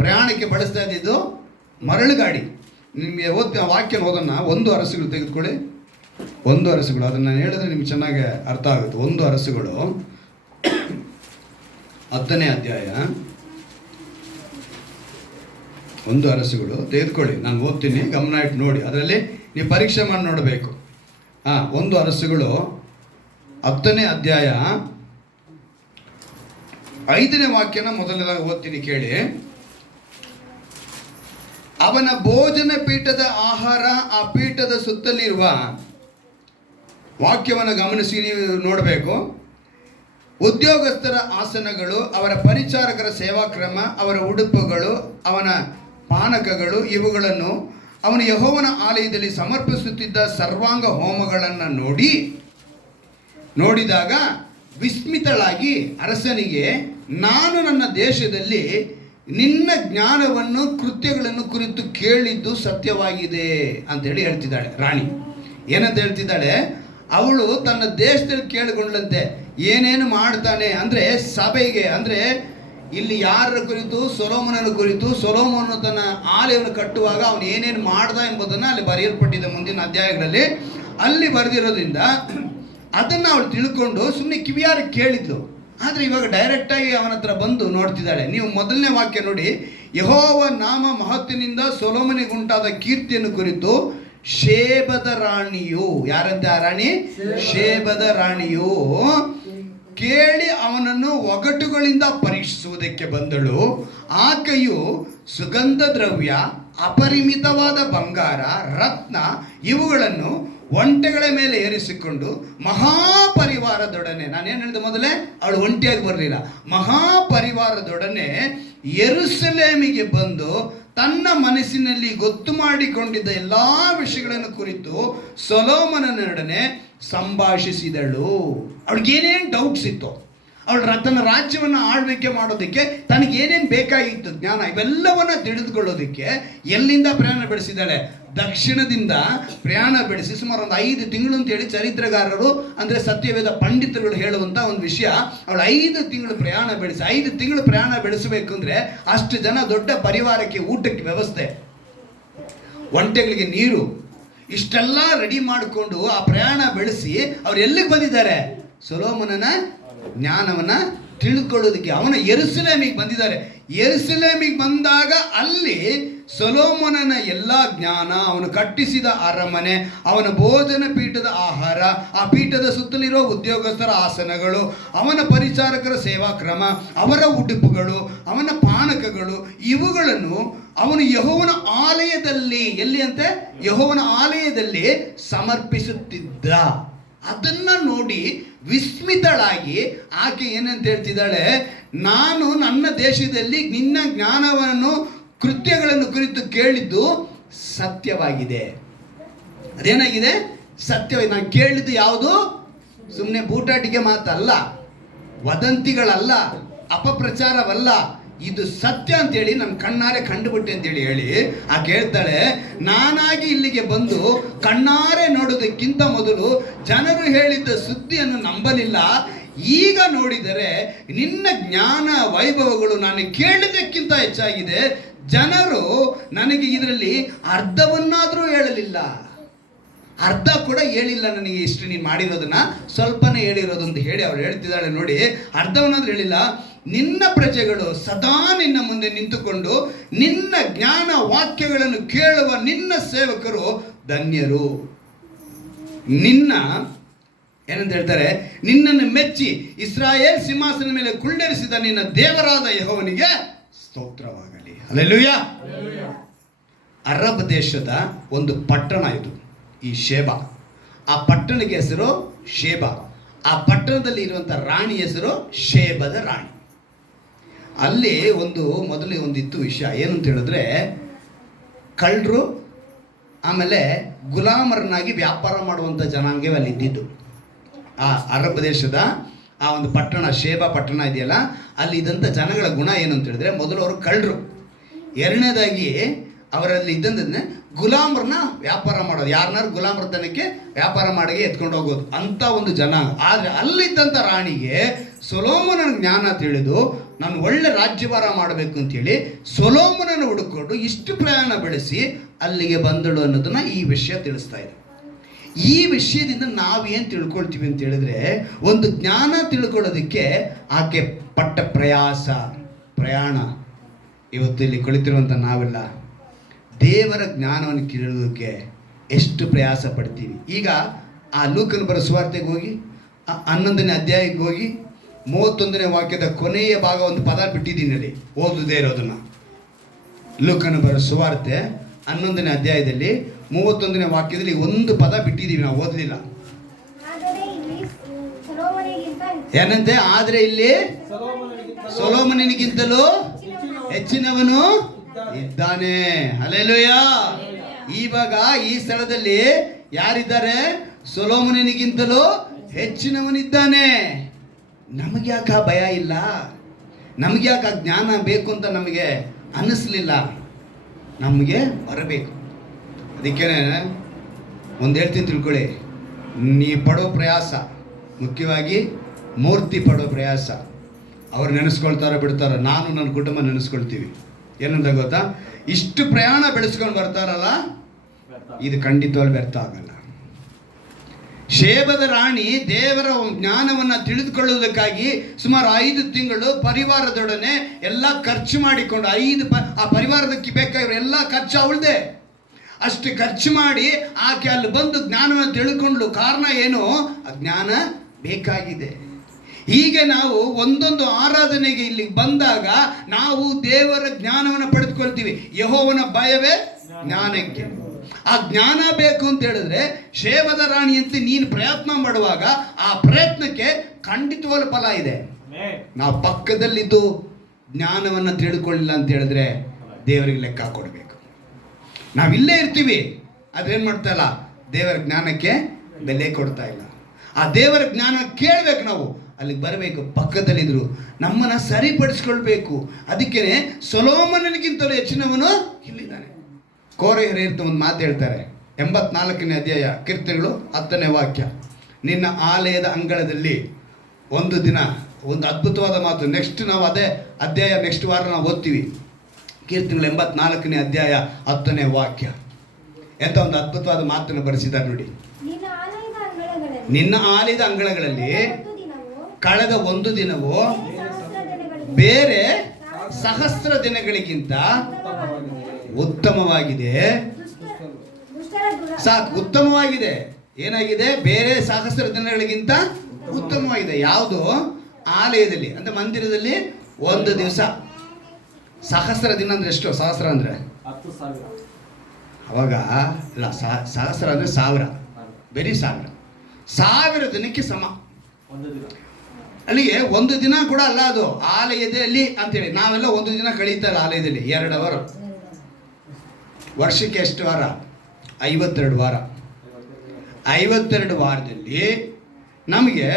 ಪ್ರಯಾಣಕ್ಕೆ ಬಳಸ್ತಾ ಇದ್ದಿದ್ದು ಮರಳು ಗಾಡಿ. ನಿಮಗೆ ವಾಕ್ಯ ಓದೋಣ. 1 ಅರಸುಗಳು ತೆಗೆದುಕೊಳ್ಳಿ. 1 ಅರಸುಗಳು, ಅದನ್ನು ಹೇಳಿದ್ರೆ ನಿಮ್ಗೆ ಚೆನ್ನಾಗಿ ಅರ್ಥ ಆಗುತ್ತೆ. 1 ಅರಸುಗಳು 10ನೇ ಅಧ್ಯಾಯ 1 ಅರಸುಗಳು ತೆಗೆದುಕೊಳ್ಳಿ. ನಾನು ಓದ್ತೀನಿ, ಗಮನ ಇಟ್ಟು ನೋಡಿ. ಅದರಲ್ಲಿ ನೀವು ಪರೀಕ್ಷೆ ಮಾಡಿ ನೋಡಬೇಕು. 1 ಅರಸುಗಳು 10ನೇ ಅಧ್ಯಾಯ 5ನೇ ವಾಕ್ಯನ ಮೊದಲನೇದಾಗಿ ಓದ್ತೀನಿ, ಕೇಳಿ. ಅವನ ಭೋಜನ ಪೀಠದ ಆಹಾರ ಆ ಪೀಠದ ಸುತ್ತಲಿರುವ ವಾಕ್ಯವನ್ನು ಗಮನಿಸಿ ನೀವು ನೋಡಬೇಕು. ಉದ್ಯೋಗಸ್ಥರ ಆಸನಗಳು, ಅವರ ಪರಿಚಾರಕರ ಸೇವಾಕ್ರಮ, ಅವರ ಉಡುಪುಗಳು, ಅವನ ಪಾನಕಗಳು, ಇವುಗಳನ್ನು ಅವನು ಯೆಹೋವನ ಆಲಯದಲ್ಲಿ ಸಮರ್ಪಿಸುತ್ತಿದ್ದ ಸರ್ವಾಂಗ ಹೋಮಗಳನ್ನು ನೋಡಿದಾಗ ವಿಸ್ಮಿತಳಾಗಿ ಅರಸನಿಗೆ, ನಾನು ನನ್ನ ದೇಶದಲ್ಲಿ ನಿನ್ನ ಜ್ಞಾನವನ್ನು ಕೃತ್ಯಗಳನ್ನು ಕುರಿತು ಕೇಳಿದ್ದು ಸತ್ಯವಾಗಿದೆ ಅಂತೇಳಿ ಹೇಳ್ತಿದ್ದಾಳೆ ರಾಣಿ. ಏನಂತ ಹೇಳ್ತಿದ್ದಾಳೆ? ಅವಳು ತನ್ನ ದೇಶದಲ್ಲಿ ಕೇಳಿಕೊಂಡಂತೆ ಏನೇನು ಮಾಡ್ತಾನೆ ಅಂದರೆ ಸಭೆಗೆ, ಅಂದರೆ ಇಲ್ಲಿ ಯಾರ ಕುರಿತು? ಸೊಲೊಮೋನನ ಕುರಿತು. ಸೊಲೊಮೋನ ತನ್ನ ಆಲಯವನ್ನು ಕಟ್ಟುವಾಗ ಅವನು ಏನೇನು ಮಾಡ್ದ ಎಂಬುದನ್ನು ಅಲ್ಲಿ ಬರೆಯಲ್ಪಟ್ಟಿದೆ ಮುಂದಿನ ಅಧ್ಯಾಯಗಳಲ್ಲಿ. ಅಲ್ಲಿ ಬರೆದಿರೋದ್ರಿಂದ ಅದನ್ನು ಅವಳು ತಿಳ್ಕೊಂಡು ಸುಮ್ಮನೆ ಕಿವಿಯಾರ ಕೇಳಿದ್ಲು. ಆದರೆ ಇವಾಗ ಡೈರೆಕ್ಟಾಗಿ ಅವನ ಹತ್ರ ಬಂದು ನೋಡ್ತಿದ್ದಾಳೆ. ನೀವು ಮೊದಲನೇ ವಾಕ್ಯ ನೋಡಿ. ಯೆಹೋವ ನಾಮ ಮಹತ್ತಿನಿಂದ ಸೊಲೊಮೋನಿಗುಂಟಾದ ಕೀರ್ತಿಯನ್ನು ಕುರಿತು ಶೇಬದ ರಾಣಿಯು, ಯಾರಂತೆ ಆ ರಾಣಿ? ಶೇಬದ ರಾಣಿಯು ಕೇಳಿ ಅವನನ್ನು ಒಗಟುಗಳಿಂದ ಪರೀಕ್ಷಿಸುವುದಕ್ಕೆ ಬಂದಳು. ಆಕೆಯು ಸುಗಂಧ ದ್ರವ್ಯ, ಅಪರಿಮಿತವಾದ ಬಂಗಾರ, ರತ್ನ ಇವುಗಳನ್ನು ಒಂಟೆಗಳ ಮೇಲೆ ಏರಿಸಿಕೊಂಡು ಮಹಾಪರಿವಾರದೊಡನೆ, ನಾನೇನು ಹೇಳಿದೆ ಮೊದಲೇ, ಅವಳು ಒಂಟಿಯಾಗಿ ಬರಲಿಲ್ಲ, ಮಹಾಪರಿವಾರದೊಡನೆ ಯೆರೂಸಲೇಮಿಗೆ ಬಂದು ತನ್ನ ಮನಸ್ಸಿನಲ್ಲಿ ಗೊತ್ತು ಮಾಡಿಕೊಂಡಿದ್ದ ಎಲ್ಲ ವಿಷಯಗಳನ್ನು ಕುರಿತು ಸೊಲೊಮೋನನೊಡನೆ ಸಂಭಾಷಿಸಿದಳು. ಅವಳಿಗೇನೇನು ಡೌಟ್ಸ್ ಇತ್ತು, ಅವಳು ತನ್ನ ರಾಜ್ಯವನ್ನು ಆಳ್ವಿಕೆ ಮಾಡೋದಕ್ಕೆ ತನಗೇನೇನು ಬೇಕಾಗಿತ್ತು ಜ್ಞಾನ, ಇವೆಲ್ಲವನ್ನ ತಿಳಿದುಕೊಳ್ಳೋದಕ್ಕೆ ಎಲ್ಲಿಂದ ಪ್ರಯಾಣ ಬೆಳೆಸಿದ್ದಾಳೆ? ದಕ್ಷಿಣದಿಂದ ಪ್ರಯಾಣ ಬೆಳೆಸಿ ಸುಮಾರು ಒಂದು 5 ತಿಂಗಳು ಅಂತೇಳಿ ಚರಿತ್ರೆಗಾರರು ಅಂದರೆ ಸತ್ಯವೇದ ಪಂಡಿತರುಗಳು ಹೇಳುವಂಥ ಒಂದು ವಿಷಯ. ಅವಳು 5 ತಿಂಗಳು ಪ್ರಯಾಣ ಬೆಳೆಸಿ, 5 ತಿಂಗಳು ಪ್ರಯಾಣ ಬೆಳೆಸಬೇಕು ಅಂದರೆ ಅಷ್ಟು ಜನ, ದೊಡ್ಡ ಪರಿವಾರಕ್ಕೆ ಊಟಕ್ಕೆ ವ್ಯವಸ್ಥೆ, ಒಂಟೆಗಳಿಗೆ ನೀರು, ಇಷ್ಟೆಲ್ಲ ರೆಡಿ ಮಾಡಿಕೊಂಡು ಆ ಪ್ರಯಾಣ ಬೆಳೆಸಿ ಅವ್ರು ಎಲ್ಲಿಗೆ ಬಂದಿದ್ದಾರೆ? ಸೊಲೊಮೋನನ ಜ್ಞಾನವನ್ನ ತಿಳಿದುಕೊಳ್ಳೋದಕ್ಕೆ ಅವನ ಯೆರೂಸಲೇಮಿಗೆ ಬಂದಿದ್ದಾರೆ. ಯೆರೂಸಲೇಮಿಗೆ ಬಂದಾಗ ಅಲ್ಲಿ ಸೊಲೊಮೋನನ ಎಲ್ಲ ಜ್ಞಾನ, ಅವನು ಕಟ್ಟಿಸಿದ ಅರಮನೆ, ಅವನ ಭೋಜನ ಪೀಠದ ಆಹಾರ, ಆ ಪೀಠದ ಸುತ್ತಲಿರೋ ಉದ್ಯೋಗಸ್ಥರ ಆಸನಗಳು, ಅವನ ಪರಿಚಾರಕರ ಸೇವಾ ಕ್ರಮ, ಅವರ ಉಡುಪುಗಳು, ಅವನ ಪಾನಕಗಳು, ಇವುಗಳನ್ನು ಅವನು ಯೆಹೋವನ ಆಲಯದಲ್ಲಿ, ಎಲ್ಲಿ ಅಂತೆ? ಯೆಹೋವನ ಆಲಯದಲ್ಲಿ ಸಮರ್ಪಿಸುತ್ತಿದ್ದ. ಅದನ್ನ ನೋಡಿ ವಿಸ್ಮಿತಳಾಗಿ ಆಕೆ ಏನಂತ ಹೇಳ್ತಿದ್ದಾಳೆ? ನಾನು ನನ್ನ ದೇಶದಲ್ಲಿ ನಿನ್ನ ಜ್ಞಾನವನ್ನು, ಕೃತ್ಯಗಳನ್ನು ಕುರಿತು ಕೇಳಿದ್ದು ಸತ್ಯವಾಗಿದೆ. ಅದೇನಾಗಿದೆ? ಸತ್ಯವಾಗಿದೆ. ನಾನು ಕೇಳಿದ್ದು ಯಾವುದು? ಸುಮ್ಮನೆ ಬೂಟಾಟಿಕೆ ಮಾತಲ್ಲ, ವದಂತಿಗಳಲ್ಲ, ಅಪಪ್ರಚಾರವಲ್ಲ, ಇದು ಸತ್ಯ ಅಂತೇಳಿ ನನ್ನ ಕಣ್ಣಾರೆ ಕಂಡುಬಿಟ್ಟೆ ಅಂತೇಳಿ ಹೇಳಿ ಆಕೆ ಹೇಳ್ತಾಳೆ, ನಾನಾಗಿ ಇಲ್ಲಿಗೆ ಬಂದು ಕಣ್ಣಾರೆ ನೋಡೋದಕ್ಕಿಂತ ಮೊದಲು ಜನರು ಹೇಳಿದ್ದ ಸುದ್ದಿಯನ್ನು ನಂಬಲಿಲ್ಲ. ಈಗ ನೋಡಿದರೆ ನಿನ್ನ ಜ್ಞಾನ ವೈಭವಗಳು ನಾನು ಕೇಳಿದ್ದಕ್ಕಿಂತ ಹೆಚ್ಚಾಗಿದೆ. ಜನರು ನನಗೆ ಇದರಲ್ಲಿ ಅರ್ಧವನ್ನಾದರೂ ಹೇಳಲಿಲ್ಲ, ಅರ್ಧ ಕೂಡ ಹೇಳಿಲ್ಲ ನನಗೆ, ಇಷ್ಟು ನೀನು ಮಾಡಿರೋದನ್ನ ಸ್ವಲ್ಪನೇ ಹೇಳಿರೋದು ಅಂತ ಹೇಳಿ ಅವಳು ಹೇಳ್ತಿದ್ದಾಳೆ. ನೋಡಿ, ಅರ್ಧವನ್ನಾದ್ರೂ ಹೇಳಿಲ್ಲ. ನಿನ್ನ ಪ್ರಜೆಗಳು ಸದಾ ನಿನ್ನ ಮುಂದೆ ನಿಂತುಕೊಂಡು ನಿನ್ನ ಜ್ಞಾನ ವಾಕ್ಯಗಳನ್ನು ಕೇಳುವ ನಿನ್ನ ಸೇವಕರು ಧನ್ಯರು. ನಿನ್ನ ಏನಂತ ಹೇಳ್ತಾರೆ? ನಿನ್ನನ್ನು ಮೆಚ್ಚಿ ಇಸ್ರಾಯೇಲ್ ಸಿಂಹಾಸನದ ಮೇಲೆ ಕುಳ್ಳಿರಿಸಿದ ನಿನ್ನ ದೇವರಾದ ಯೆಹೋವನಿಗೆ ಸ್ತೋತ್ರವಾಗಲಿ. ಹಲ್ಲೆಲೂಯಾ. ಅರಬ್ ದೇಶದ ಒಂದು ಪಟ್ಟಣ ಇದು, ಈ ಶೇಬಾ. ಆ ಪಟ್ಟಣಕ್ಕೆ ಹೆಸರು ಶೇಬಾ. ಆ ಪಟ್ಟಣದಲ್ಲಿ ಇರುವಂಥ ರಾಣಿ ಹೆಸರು ಶೇಬದ ರಾಣಿ. ಅಲ್ಲಿ ಮೊದಲೇ ಒಂದಿತ್ತು ವಿಷಯ, ಏನು ಅಂತ ಹೇಳಿದ್ರೆ, ಕಳ್ಳರು ಆಮೇಲೆ ಗುಲಾಮರನ್ನಾಗಿ ವ್ಯಾಪಾರ ಮಾಡುವಂಥ ಜನಾಂಗವೇ ಅಲ್ಲಿ ಇದ್ದಿದ್ದು. ಆ ಅರಬ್ ದೇಶದ ಆ ಒಂದು ಪಟ್ಟಣ, ಶೇಬಾ ಪಟ್ಟಣ ಇದೆಯಲ್ಲ, ಅಲ್ಲಿ ಇದ್ದಂಥ ಜನಗಳ ಗುಣ ಏನು ಅಂತ ಹೇಳಿದ್ರೆ, ಮೊದಲು ಅವರು ಕಳ್ಳರು, ಎರಡನೇದಾಗಿ ಅವರಲ್ಲಿ ಇದ್ದಂದನ್ನೇ ಗುಲಾಮರನ್ನ ವ್ಯಾಪಾರ ಮಾಡೋದು, ಯಾರನ್ನಾರು ಗುಲಾಮರ್ತನಕ್ಕೆ ವ್ಯಾಪಾರ ಮಾಡಿಗೆ ಎತ್ಕೊಂಡು ಹೋಗೋದು, ಅಂತ ಒಂದು ಜನಾಂಗ. ಆದರೆ ಅಲ್ಲಿದ್ದಂಥ ರಾಣಿಗೆ ಸೊಲೊಮೋನನ ಜ್ಞಾನ ತಿಳಿದು ನಾನು ಒಳ್ಳೆ ರಾಜ್ಯಭಾರ ಮಾಡಬೇಕು ಅಂತೇಳಿ ಸೊಲೊಮೋನನ ಹುಡುಕೊಂಡು ಇಷ್ಟು ಪ್ರಯಾಣ ಬೆಳೆಸಿ ಅಲ್ಲಿಗೆ ಬಂದಳು ಅನ್ನೋದನ್ನ ಈ ವಿಷಯ ತಿಳಿಸ್ತಾ ಇದೆ. ಈ ವಿಷಯದಿಂದ ನಾವೇನು ತಿಳ್ಕೊಳ್ತೀವಿ ಅಂತ ಹೇಳಿದ್ರೆ, ಒಂದು ಜ್ಞಾನ ತಿಳ್ಕೊಳ್ಳೋದಕ್ಕೆ ಆಕೆ ಪಟ್ಟ ಪ್ರಯಾಣ. ಇವತ್ತು ಇಲ್ಲಿ ಕುಳಿತಿರುವಂಥ ನಾವೆಲ್ಲ ದೇವರ ಜ್ಞಾನವನ್ನು ಕೇಳೋದಕ್ಕೆ ಎಷ್ಟು ಪ್ರಯಾಸ ಪಡ್ತೀವಿ. ಈಗ ಆ ಲೂಕನ ಬರೋ ಸುವಾರ್ತೆಗೆ ಹೋಗಿ 11ನೇ ಅಧ್ಯಾಯಕ್ಕೆ ಹೋಗಿ 31ನೇ ವಾಕ್ಯದ ಕೊನೆಯ ಭಾಗ ಒಂದು ಪದ ಬಿಟ್ಟಿದ್ದೀನಿ ಅಲ್ಲಿ, ಓದದೇ ಇರೋದನ್ನ. ಲೂಕನ ಬರೋ ಸುವಾರ್ತೆ 11ನೇ ಅಧ್ಯಾಯದಲ್ಲಿ 31ನೇ ವಾಕ್ಯದಲ್ಲಿ ಒಂದು ಪದ ಬಿಟ್ಟಿದ್ದೀವಿ, ನಾವು ಓದಲಿಲ್ಲ. ಏನಂತೆ? ಆದರೆ ಇಲ್ಲಿ ಸೊಲೊಮೋನನಿಗಿಂತಲೂ ಹೆಚ್ಚಿನವನು ಇದ್ದಾನೆ. ಹಲ್ಲೆಲೂಯಾ. ಇವಾಗ ಈ ಸ್ಥಳದಲ್ಲಿ ಯಾರಿದ್ದಾರೆ? ಸೊಲೊಮೋನನಿಗಿಂತಲೂ ಹೆಚ್ಚಿನವನಿದ್ದಾನೆ. ನಮಗೆ ಯಾಕೆ ಆ ಭಯ ಇಲ್ಲ? ನಮಗೆ ಯಾಕೆ ಆ ಜ್ಞಾನ ಬೇಕು ಅಂತ ನಮಗೆ ಅನ್ನಿಸ್ಲಿಲ್ಲ? ನಮಗೆ ಬರಬೇಕು. ಅದಕ್ಕೇನೆ ಒಂದು ಹೇಳ್ತೀನಿ ತಿಳ್ಕೊಳ್ಳಿ, ನೀ ಪಡೋ ಪ್ರಯಾಸ, ಮುಖ್ಯವಾಗಿ ಮೂರ್ತಿ ಪಡೋ ಪ್ರಯಾಸ, ಅವ್ರು ನೆನೆಸ್ಕೊಳ್ತಾರೋ ಬಿಡ್ತಾರೋ, ನಾನು ನನ್ನ ಕುಟುಂಬ ನೆನೆಸ್ಕೊಳ್ತೀವಿ. ಏನಂತ ಗೊತ್ತಾ? ಇಷ್ಟು ಪ್ರಯಾಣ ಬೆಳೆಸ್ಕೊಂಡು ಬರ್ತಾರಲ್ಲ, ಇದು ಖಂಡಿತವಾಗಿ ವ್ಯರ್ಥ ಆಗಲ್ಲ. ಶೇಬದ ರಾಣಿ ದೇವರ ಜ್ಞಾನವನ್ನು ತಿಳಿದುಕೊಳ್ಳುವುದಕ್ಕಾಗಿ ಸುಮಾರು 5 ತಿಂಗಳು ಪರಿವಾರದೊಡನೆ ಎಲ್ಲ ಖರ್ಚು ಮಾಡಿಕೊಂಡು, ಆ ಪರಿವಾರದಕ್ಕೆ ಬೇಕಾಗಿರೋ ಎಲ್ಲ ಖರ್ಚು ಅವಳದೆ. ಅಷ್ಟು ಖರ್ಚು ಮಾಡಿ ಆಕೆ ಅಲ್ಲಿ ಬಂದು ಜ್ಞಾನವನ್ನು ತಿಳ್ಕೊಂಡ್ಲು. ಕಾರಣ ಏನು? ಆ ಜ್ಞಾನ ಬೇಕಾಗಿದೆ. ಹೀಗೆ ನಾವು ಒಂದೊಂದು ಆರಾಧನೆಗೆ ಇಲ್ಲಿ ಬಂದಾಗ ನಾವು ದೇವರ ಜ್ಞಾನವನ್ನು ಪಡೆದುಕೊಳ್ತೀವಿ. ಯೆಹೋವನ ಭಯವೇ ಜ್ಞಾನಕ್ಕೆ. ಆ ಜ್ಞಾನ ಬೇಕು ಅಂತ ಹೇಳಿದ್ರೆ ಶೇಬದ ರಾಣಿಯಂತೆ ನೀನು ಪ್ರಯತ್ನ ಮಾಡುವಾಗ ಆ ಪ್ರಯತ್ನಕ್ಕೆ ಖಂಡಿತವಾದ ಫಲ ಇದೆ. ನಾವು ಪಕ್ಕದಲ್ಲಿದ್ದು ಜ್ಞಾನವನ್ನು ತಿಳ್ಕೊಳ್ಳಿಲ್ಲ ಅಂತ ಹೇಳಿದ್ರೆ ದೇವರಿಗೆ ಲೆಕ್ಕ ಕೊಡಬೇಕು. ನಾವಿಲ್ಲೇ ಇರ್ತೀವಿ, ಅದೇನು ಮಾಡ್ತಾ ಇಲ್ಲ, ದೇವರ ಜ್ಞಾನಕ್ಕೆ ಬೆಲೆ ಕೊಡ್ತಾ ಇಲ್ಲ. ಆ ದೇವರ ಜ್ಞಾನ ಕೇಳಬೇಕು, ನಾವು ಅಲ್ಲಿಗೆ ಬರಬೇಕು. ಪಕ್ಕದಲ್ಲಿದ್ರು ನಮ್ಮನ್ನು ಸರಿಪಡಿಸ್ಕೊಳ್ಬೇಕು. ಅದಕ್ಕೆ ಸೊಲೊಮೋನನಿಗಿಂತಲೂ ಹೆಚ್ಚಿನವನು ಇಲ್ಲಿದ್ದಾನೆ. ಕೋರೆ ಹಿರಿಯರ್ತ ಒಂದು ಮಾತು ಹೇಳ್ತಾರೆ, 84ನೇ ಅಧ್ಯಾಯ ಕೀರ್ತನೆಗಳು 10ನೇ ವಾಕ್ಯ. ನಿನ್ನ ಆಲಯದ ಅಂಗಳದಲ್ಲಿ ಒಂದು ದಿನ, ಒಂದು ಅದ್ಭುತವಾದ ಮಾತು. ನೆಕ್ಸ್ಟ್ ನಾವು ಅದೇ ಅಧ್ಯಾಯ ನೆಕ್ಸ್ಟ್ ವಾರ ನಾವು ಓದ್ತೀವಿ. ಕೀರ್ತನೆಗಳು 84ನೇ ಅಧ್ಯಾಯ 10ನೇ ವಾಕ್ಯ. ಎಂತ ಒಂದು ಅದ್ಭುತವಾದ ಮಾತನ್ನು ಬರೆಸಿದ್ದಾರೆ ನೋಡಿ. ನಿನ್ನ ಆಲಯದ ಅಂಗಳಗಳಲ್ಲಿ ಕಳೆದ ಒಂದು ದಿನವು ಬೇರೆ ಸಹಸ್ರ ದಿನಗಳಿಗಿಂತ ಉತ್ತಮವಾಗಿದೆ. ಸಾಕು, ಉತ್ತಮವಾಗಿದೆ. ಏನಾಗಿದೆ? ಬೇರೆ ಸಹಸ್ರ ದಿನಗಳಿಗಿಂತ ಉತ್ತಮವಾಗಿದೆ. ಯಾವುದು? ಆಲಯದಲ್ಲಿ ಅಂದ್ರೆ ಮಂದಿರದಲ್ಲಿ ಒಂದು ದಿವಸ. ಸಹಸ್ರ ದಿನ ಅಂದ್ರೆ ಎಷ್ಟು? ಸಹಸ್ರ ಅಂದ್ರೆ 10,000. ಅವಾಗ ಇಲ್ಲ, ಸಹಸ್ರ ಅಂದ್ರೆ 1000, ಬರೀ 1000 ದಿನಕ್ಕೆ ಸಮ. ಅಲ್ಲಿಗೆ ಒಂದು ದಿನ ಕೂಡ ಅಲ್ಲ ಅದು, ಆಲಯದಲ್ಲಿ ಅಂತೇಳಿ. ನಾವೆಲ್ಲ ಒಂದು ದಿನ ಕಳೀತಲ್ಲ ಆಲಯದಲ್ಲಿ, 2 ಅವರ್. ವರ್ಷಕ್ಕೆ ಎಷ್ಟು ವಾರ? 52 ವಾರ. 52 ವಾರದಲ್ಲಿ ನಮಗೆ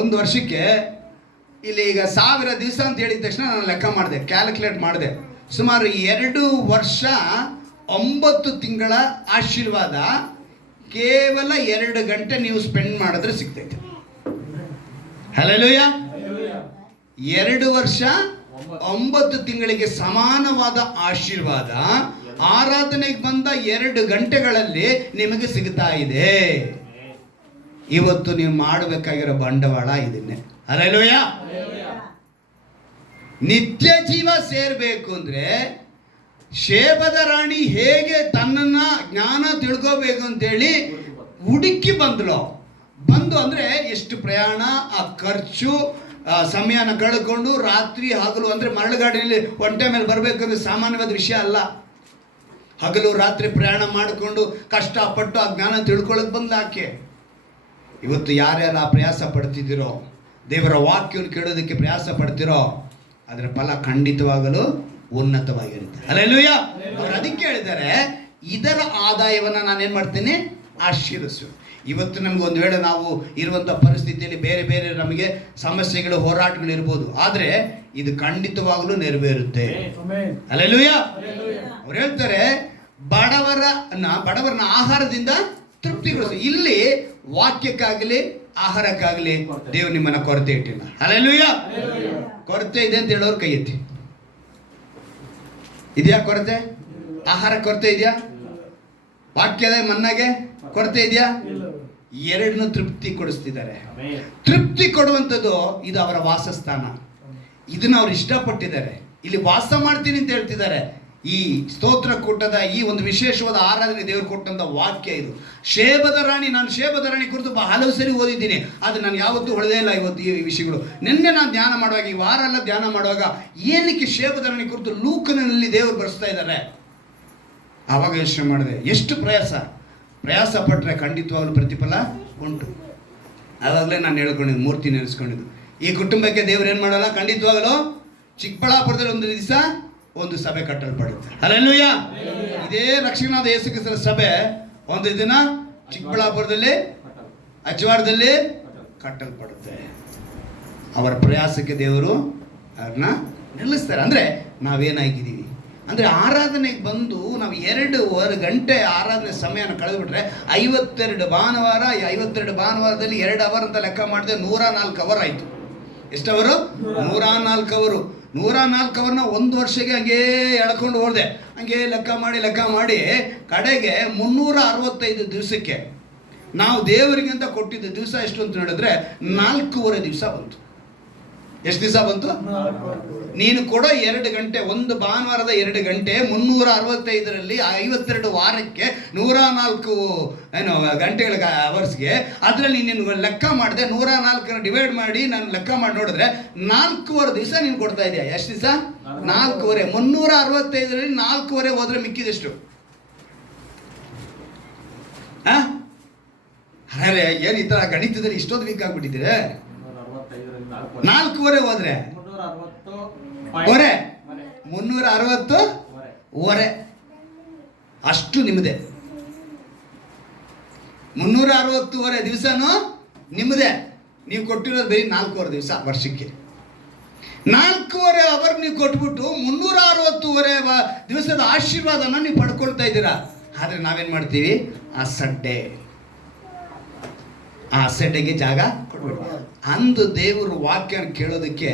ಒಂದು ವರ್ಷಕ್ಕೆ ಇಲ್ಲಿ ಈಗ 1000 ದಿವಸ ಅಂತ ಹೇಳಿದ ತಕ್ಷಣ ನಾನು ಲೆಕ್ಕ ಮಾಡಿದೆ, ಕ್ಯಾಲ್ಕುಲೇಟ್ ಮಾಡಿದೆ. ಸುಮಾರು 2 ವರ್ಷ 9 ತಿಂಗಳ ಆಶೀರ್ವಾದ ಕೇವಲ 2 ಗಂಟೆ ನೀವು ಸ್ಪೆಂಡ್ ಮಾಡಿದ್ರೆ ಸಿಗ್ತೈತೆ. ಹಲ್ಲೆಲೂಯಾ. 2 ವರ್ಷ 9 ತಿಂಗಳಿಗೆ ಸಮಾನವಾದ ಆಶೀರ್ವಾದ ಆರಾಧನೆಗೆ ಬಂದ 2 ಗಂಟೆಗಳಲ್ಲಿ ನಿಮಗೆ ಸಿಗ್ತಾ ಇದೆ. ಇವತ್ತು ನೀವು ಮಾಡಬೇಕಾಗಿರೋ ಬಂಡವಾಳ ಇದನ್ನೇ. ಹಲ್ಲೆಲೂಯಾ. ನಿತ್ಯ ಜೀವ ಸೇರಬೇಕು ಅಂದ್ರೆ ಶೇಬದ ರಾಣಿ ಹೇಗೆ ತನ್ನನ್ನ ಜ್ಞಾನ ತಿಳ್ಕೋಬೇಕು ಅಂತೇಳಿ ಹುಡುಕಿ ಬಂದು ಅಂದ್ರೆ ಎಷ್ಟು ಪ್ರಯಾಣ, ಆ ಖರ್ಚು, ಸಮಯನ ಕಳ್ಕೊಂಡು ರಾತ್ರಿ ಹಗಲು ಅಂದ್ರೆ ಮರಳುಗಾಡಿನಲ್ಲಿ ಒಂಟೆ ಮೇಲೆ ಬರಬೇಕಂದ್ರೆ ಸಾಮಾನ್ಯವಾದ ವಿಷಯ ಅಲ್ಲ. ಹಗಲು ರಾತ್ರಿ ಪ್ರಯಾಣ ಮಾಡಿಕೊಂಡು ಕಷ್ಟಪಟ್ಟು ಆ ಜ್ಞಾನ ತಿಳ್ಕೊಳ್ಳೋಕೆ ಬಂದ ಆಕೆ. ಇವತ್ತು ಯಾರ್ಯಾರು ಆ ಪ್ರಯಾಸ ಪಡ್ತಿದ್ದೀರೋ, ದೇವರ ವಾಕ್ಯವನ್ನು ಕೇಳೋದಕ್ಕೆ ಪ್ರಯಾಸ ಪಡ್ತಿರೋ, ಅದರ ಫಲ ಖಂಡಿತವಾಗಲು ಉನ್ನತವಾಗಿರುತ್ತೆ. ಹಲ್ಲೆಲೂಯಾ. ಅವರು ಅದಕ್ಕೆ ಹೇಳಿದ್ದಾರೆ, ಇದರ ಆದಾಯವನ್ನು ನಾನೇನು ಮಾಡ್ತೀನಿ? ಆಶೀರ್ವದಿಸು. ಇವತ್ತು ನಮ್ಗೆ ಒಂದು ವೇಳೆ ನಾವು ಇರುವಂಥ ಪರಿಸ್ಥಿತಿಯಲ್ಲಿ ಬೇರೆ ಬೇರೆ ನಮಗೆ ಸಮಸ್ಯೆಗಳು, ಹೋರಾಟಗಳು ಇರ್ಬೋದು, ಆದರೆ ಇದು ಖಂಡಿತವಾಗಲೂ ನೆರವೇರುತ್ತೆ. ಹಲ್ಲೆಲೂಯಾ. ಅವ್ರು ಹೇಳ್ತಾರೆ, ಬಡವರನ್ನ ಆಹಾರದಿಂದ ತೃಪ್ತಿಗೊಳಿಸಿ. ಇಲ್ಲಿ ವಾಕ್ಯಕ್ಕಾಗಲಿ ಆಹಾರಕ್ಕಾಗಲಿ ದೇವರು ನಿಮ್ಮನ್ನ ಕೊರತೆ ಇಟ್ಟಿಲ್ಲ. ಹಲ್ಲೆಲೂಯಾ. ಕೊರತೆ ಇದೆ ಅಂತ ಹೇಳೋರು ಕೈ ಎತ್ತಿ. ಇದೆಯಾ ಕೊರತೆ? ಆಹಾರ ಕೊರತೆ ಇದೆಯಾ? ವಾಕ್ಯದ ಮನ್ನಾಗೆ ಕೊರತೆ ಇದೆಯಾ? ಎರಡನ್ನೂ ತೃಪ್ತಿ ಕೊಡಿಸ್ತಿದ್ದಾರೆ. ತೃಪ್ತಿ ಕೊಡುವಂಥದ್ದು ಇದು ಅವರ ವಾಸಸ್ಥಾನ. ಇದನ್ನ ಅವ್ರು ಇಷ್ಟಪಟ್ಟಿದ್ದಾರೆ. ಇಲ್ಲಿ ವಾಸ ಮಾಡ್ತೀನಿ ಅಂತ ಹೇಳ್ತಿದ್ದಾರೆ. ಈ ಸ್ತೋತ್ರ ಕೂಟದ ಈ ಒಂದು ವಿಶೇಷವಾದ ಆರಾಧನೆ ದೇವರು ಕೊಟ್ಟಂತ ವಾಕ್ಯ ಇದು. ಶೇಬದ ರಾಣಿ, ನಾನು ಶೇಬದ ರಾಣಿ ಕುರಿತು ಹಲವು ಸರಿ ಓದಿದ್ದೀನಿ, ಆದರೆ ನಾನು ಯಾವತ್ತೂ ಹೊಳೆದೇ ಇಲ್ಲ ಇವತ್ತು ಈ ವಿಷಯಗಳು. ನಿನ್ನೆ ನಾನು ಧ್ಯಾನ ಮಾಡುವಾಗ, ಈ ವಾರ ಎಲ್ಲ ಧ್ಯಾನ ಮಾಡುವಾಗ, ಏನಕ್ಕೆ ಶೇಬದ ರಾಣಿ ಕುರಿತು ಲೂಕನಲ್ಲಿ ದೇವರು ಬರೆಸ್ತಾ ಇದ್ದಾರೆ, ಆವಾಗ ಯೋಚನೆ ಮಾಡಿದೆ, ಎಷ್ಟು ಪ್ರಯಾಸ ಪಟ್ಟರೆ ಖಂಡಿತವಾಗಲೂ ಪ್ರತಿಫಲ ಉಂಟು. ಆವಾಗಲೇ ನಾನು ಹೇಳ್ಕೊಂಡಿದ್ದು, ಮೂರ್ತಿ ನೆನೆಸ್ಕೊಂಡಿದ್ದು, ಈ ಕುಟುಂಬಕ್ಕೆ ದೇವರು ಏನು ಮಾಡಲ್ಲ, ಖಂಡಿತವಾಗಲೂ ಚಿಕ್ಕಬಳ್ಳಾಪುರದಲ್ಲಿ ಒಂದು ದಿವಸ ಒಂದು ಸಭೆ ಕಟ್ಟಲ್ಪಡುತ್ತೆ. ಹಲ್ಲೆಲೂಯಾ. ಇದೇ ರಕ್ಷಣಾದ ಯೇಸು ಕ್ರಿಸ್ತರ ಸಭೆ ಒಂದು ದಿನ ಚಿಕ್ಕಬಳ್ಳಾಪುರದಲ್ಲಿ, ಅಜ್ವಾರದಲ್ಲಿ ಕಟ್ಟಲ್ಪಡುತ್ತೆ. ಅವರ ಪ್ರಯಾಸಕ್ಕೆ ದೇವರು ಅವ್ರನ್ನ ನಿಲ್ಲಿಸ್ತಾರೆ. ಅಂದರೆ ನಾವೇನಾಗಿದ್ದೀವಿ ಅಂದರೆ, ಆರಾಧನೆಗೆ ಬಂದು ನಾವು 2 ಗಂಟೆ ಆರಾಧನೆ ಸಮಯನ ಕಳೆದುಬಿಟ್ರೆ 52 ಭಾನುವಾರ, 52 ಭಾನುವಾರದಲ್ಲಿ 2 ಅವರ್ ಅಂತ ಲೆಕ್ಕ ಮಾಡಿದೆ, 104 ಅವರ್ ಆಯಿತು. ಎಷ್ಟು ಅವರು? 104 ಅವರು. 104 ಅವರ್ನ ಒಂದು ವರ್ಷಕ್ಕೆ ಹಂಗೇ ಎಳ್ಕೊಂಡು ಹೋದೆ. ಹಂಗೆ ಲೆಕ್ಕ ಮಾಡಿ ಕಡೆಗೆ 365 ದಿವಸಕ್ಕೆ ನಾವು ದೇವರಿಗೆ ಅಂತ ಕೊಟ್ಟಿದ್ದ ದಿವಸ ಎಷ್ಟು ಅಂತ ಹೇಳಿದ್ರೆ 4.5 ದಿವಸ ಬಂತು. ಎಷ್ಟು ದಿವಸ ಬಂತು? ನೀನು ಕೊಡೋ 2 ಗಂಟೆ, ಒಂದು ಭಾನುವಾರದ 2 ಗಂಟೆ 365ರಲ್ಲಿ 52 ವಾರಕ್ಕೆ 104 ಗಂಟೆಗಳ ಅವರ್ಸ್ಗೆ, ಅದರಲ್ಲಿ ನೀನು ಲೆಕ್ಕ ಮಾಡಿದೆ 104 ಡಿವೈಡ್ ಮಾಡಿ ನಾನು ಲೆಕ್ಕ ಮಾಡಿ ನೋಡಿದ್ರೆ 4.5 ದಿವಸ ನೀನು ಕೊಡ್ತಾ ಇದೆಯಾ. ಎಷ್ಟು ದಿವಸ? 4.5. 365ರಲ್ಲಿ 4.5 ಹೋದ್ರೆ ಮಿಕ್ಕಿದೆಷ್ಟು? ಅರೆ ಏನು ಈ ಥರ ಗಣಿತದಲ್ಲಿ ಇಷ್ಟೊಂದು ವೀಕ್ ಆಗ್ಬಿಟ್ಟಿದ್ದೀರ. 4.5 ಹೋದ್ರೆ 360 ಹೊರೆ ಅಷ್ಟು ನಿಮ್ಮದೇ. 360 ಹೊರೆ ದಿವಸನೂ ನಿಮ್ಮದೇ. ನೀವು ಕೊಟ್ಟಿರೋದು ಬರೀ 4.5 ದಿವಸ ವರ್ಷಕ್ಕೆ. 4.5 ಅವರ್ ನೀವು ಕೊಟ್ಬಿಟ್ಟು 360 ಹೊರೆ ದಿವಸದ ಆಶೀರ್ವಾದನ ನೀವು ಪಡ್ಕೊಳ್ತಾ ಇದ್ದೀರಾ. ಆದರೆ ನಾವೇನು ಮಾಡ್ತೀವಿ? ಆ ಸಡ್ಡೆಗೆ ಜಾಗ ಕೊಡ್ಬಿಟ್ಟು ಅಂದು ದೇವರು ವಾಕ್ಯ ಕೇಳೋದಕ್ಕೆ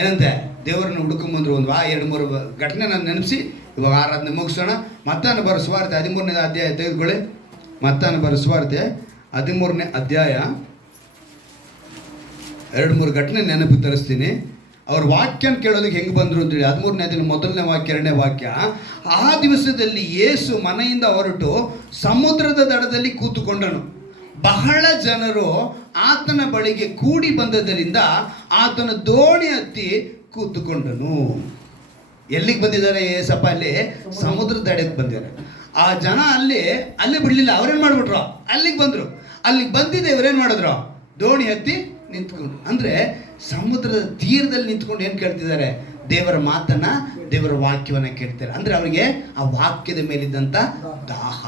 ಏನಂತೆ ದೇವರನ್ನ ಹುಡುಕೊಂಬಂದ್ರು. ಒಂದು 2-3 ಘಟನೆ ನಾನು ನೆನಪಿಸಿ ಇವಾಗ ಆರಾಧನೆ ಮುಗಿಸೋಣ. ಮತ್ತಾನು ಬರೋ ಸುವಾರ್ತೆ 13ನೇ ಅಧ್ಯಾಯ ತೆಗೆದುಕೊಳ್ಳಿ. ಮತ್ತಾನು ಬರೋ ಸುವಾರ್ತೆ 13ನೇ ಅಧ್ಯಾಯ 2-3 ಘಟನೆ ನೆನಪು ತರಿಸ್ತೀನಿ. ಅವ್ರ ವಾಕ್ಯನ ಕೇಳೋದಕ್ಕೆ ಹೆಂಗೆ ಬಂದರು ಅಂತೇಳಿ 13ನೇ ದಿನ 1ನೇ ವಾಕ್ಯ 2ನೇ ವಾಕ್ಯ. ಆ ದಿವಸದಲ್ಲಿ ಯೇಸು ಮನೆಯಿಂದ ಹೊರಟು ಸಮುದ್ರದ ದಡದಲ್ಲಿ ಕೂತುಕೊಂಡನು. ಬಹಳ ಜನರು ಆತನ ಬಳಿಗೆ ಕೂಡಿ ಬಂದದರಿಂದ ಆತನ ದೋಣಿ ಹತ್ತಿ ಕೂತುಕೊಂಡನು. ಎಲ್ಲಿಗೆ ಬಂದಿದ್ದಾರೆ ಏಸಪ್ಪ? ಅಲ್ಲಿ ಸಮುದ್ರದ ದಡಕ್ಕೆ ಬಂದಿದ್ದಾರೆ. ಆ ಜನ ಅಲ್ಲಿ ಬಿಡಲಿಲ್ಲ. ಅವ್ರೇನು ಮಾಡಿಬಿಟ್ರು? ಅಲ್ಲಿಗೆ ಬಂದರು. ಅಲ್ಲಿಗೆ ಬಂದಿದ್ದೆ ಇವ್ರೇನು ಮಾಡಿದ್ರು? ದೋಣಿ ಹತ್ತಿ ನಿಂತ್ಕೊಂಡು. ಅಂದರೆ ಸಮುದ್ರದ ತೀರದಲ್ಲಿ ನಿಂತ್ಕೊಂಡು ಏನು ಕೇಳ್ತಿದ್ದಾರೆ? ದೇವರ ಮಾತನ್ನ, ದೇವರ ವಾಕ್ಯವನ್ನು ಕೇಳ್ತಾರೆ. ಅಂದರೆ ಅವರಿಗೆ ಆ ವಾಕ್ಯದ ಮೇಲಿದ್ದಂಥ ದಾಹ,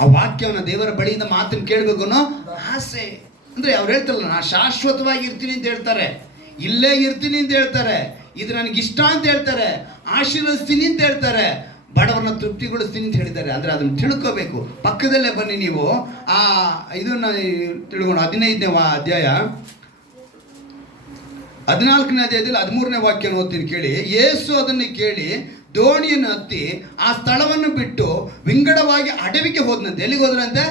ಆ ವಾಕ್ಯವನ್ನು ದೇವರ ಬಳಿಯಿಂದ ಮಾತನ್ನು ಕೇಳಬೇಕು ಅನ್ನೋ ಆಸೆ. ಅಂದರೆ ಅವ್ರು ಹೇಳ್ತಾರಲ್ಲ, ನಾನು ಶಾಶ್ವತವಾಗಿ ಇರ್ತೀನಿ ಅಂತ ಹೇಳ್ತಾರೆ, ಇಲ್ಲೇ ಇರ್ತೀನಿ ಅಂತ ಹೇಳ್ತಾರೆ, ಇದು ನನಗಿಷ್ಟ ಅಂತ ಹೇಳ್ತಾರೆ, ಆಶೀರ್ವದಿಸ್ತೀನಿ ಅಂತ ಹೇಳ್ತಾರೆ, ಬಡವರನ್ನ ತೃಪ್ತಿಗೊಳಿಸ್ತೀನಿ ಅಂತ ಹೇಳಿದ್ದಾರೆ. ಅಂದರೆ ಅದನ್ನು ತಿಳ್ಕೋಬೇಕು. ಪಕ್ಕದಲ್ಲೇ ಬನ್ನಿ ನೀವು ಇದನ್ನು ತಿಳ್ಕೊಂಡು 15ನೇ ಅಧ್ಯಾಯ 14ನೇ ಅಧ್ಯಾಯದಲ್ಲಿ 13ನೇ ವಾಕ್ಯನ ಓದ್ತೀನಿ ಕೇಳಿ. ಯೇಸು ಅದನ್ನು ಕೇಳಿ ದೋಣಿಯನ್ನು ಹತ್ತಿ ಆ ಸ್ಥಳವನ್ನು ಬಿಟ್ಟು ವಿಂಗಡವಾಗಿ ಅಡವಿಗೆ ಹೋದ್ನಂತೆ. ಎಲ್ಲಿಗೆ ಹೋದ್ರಂತೆ?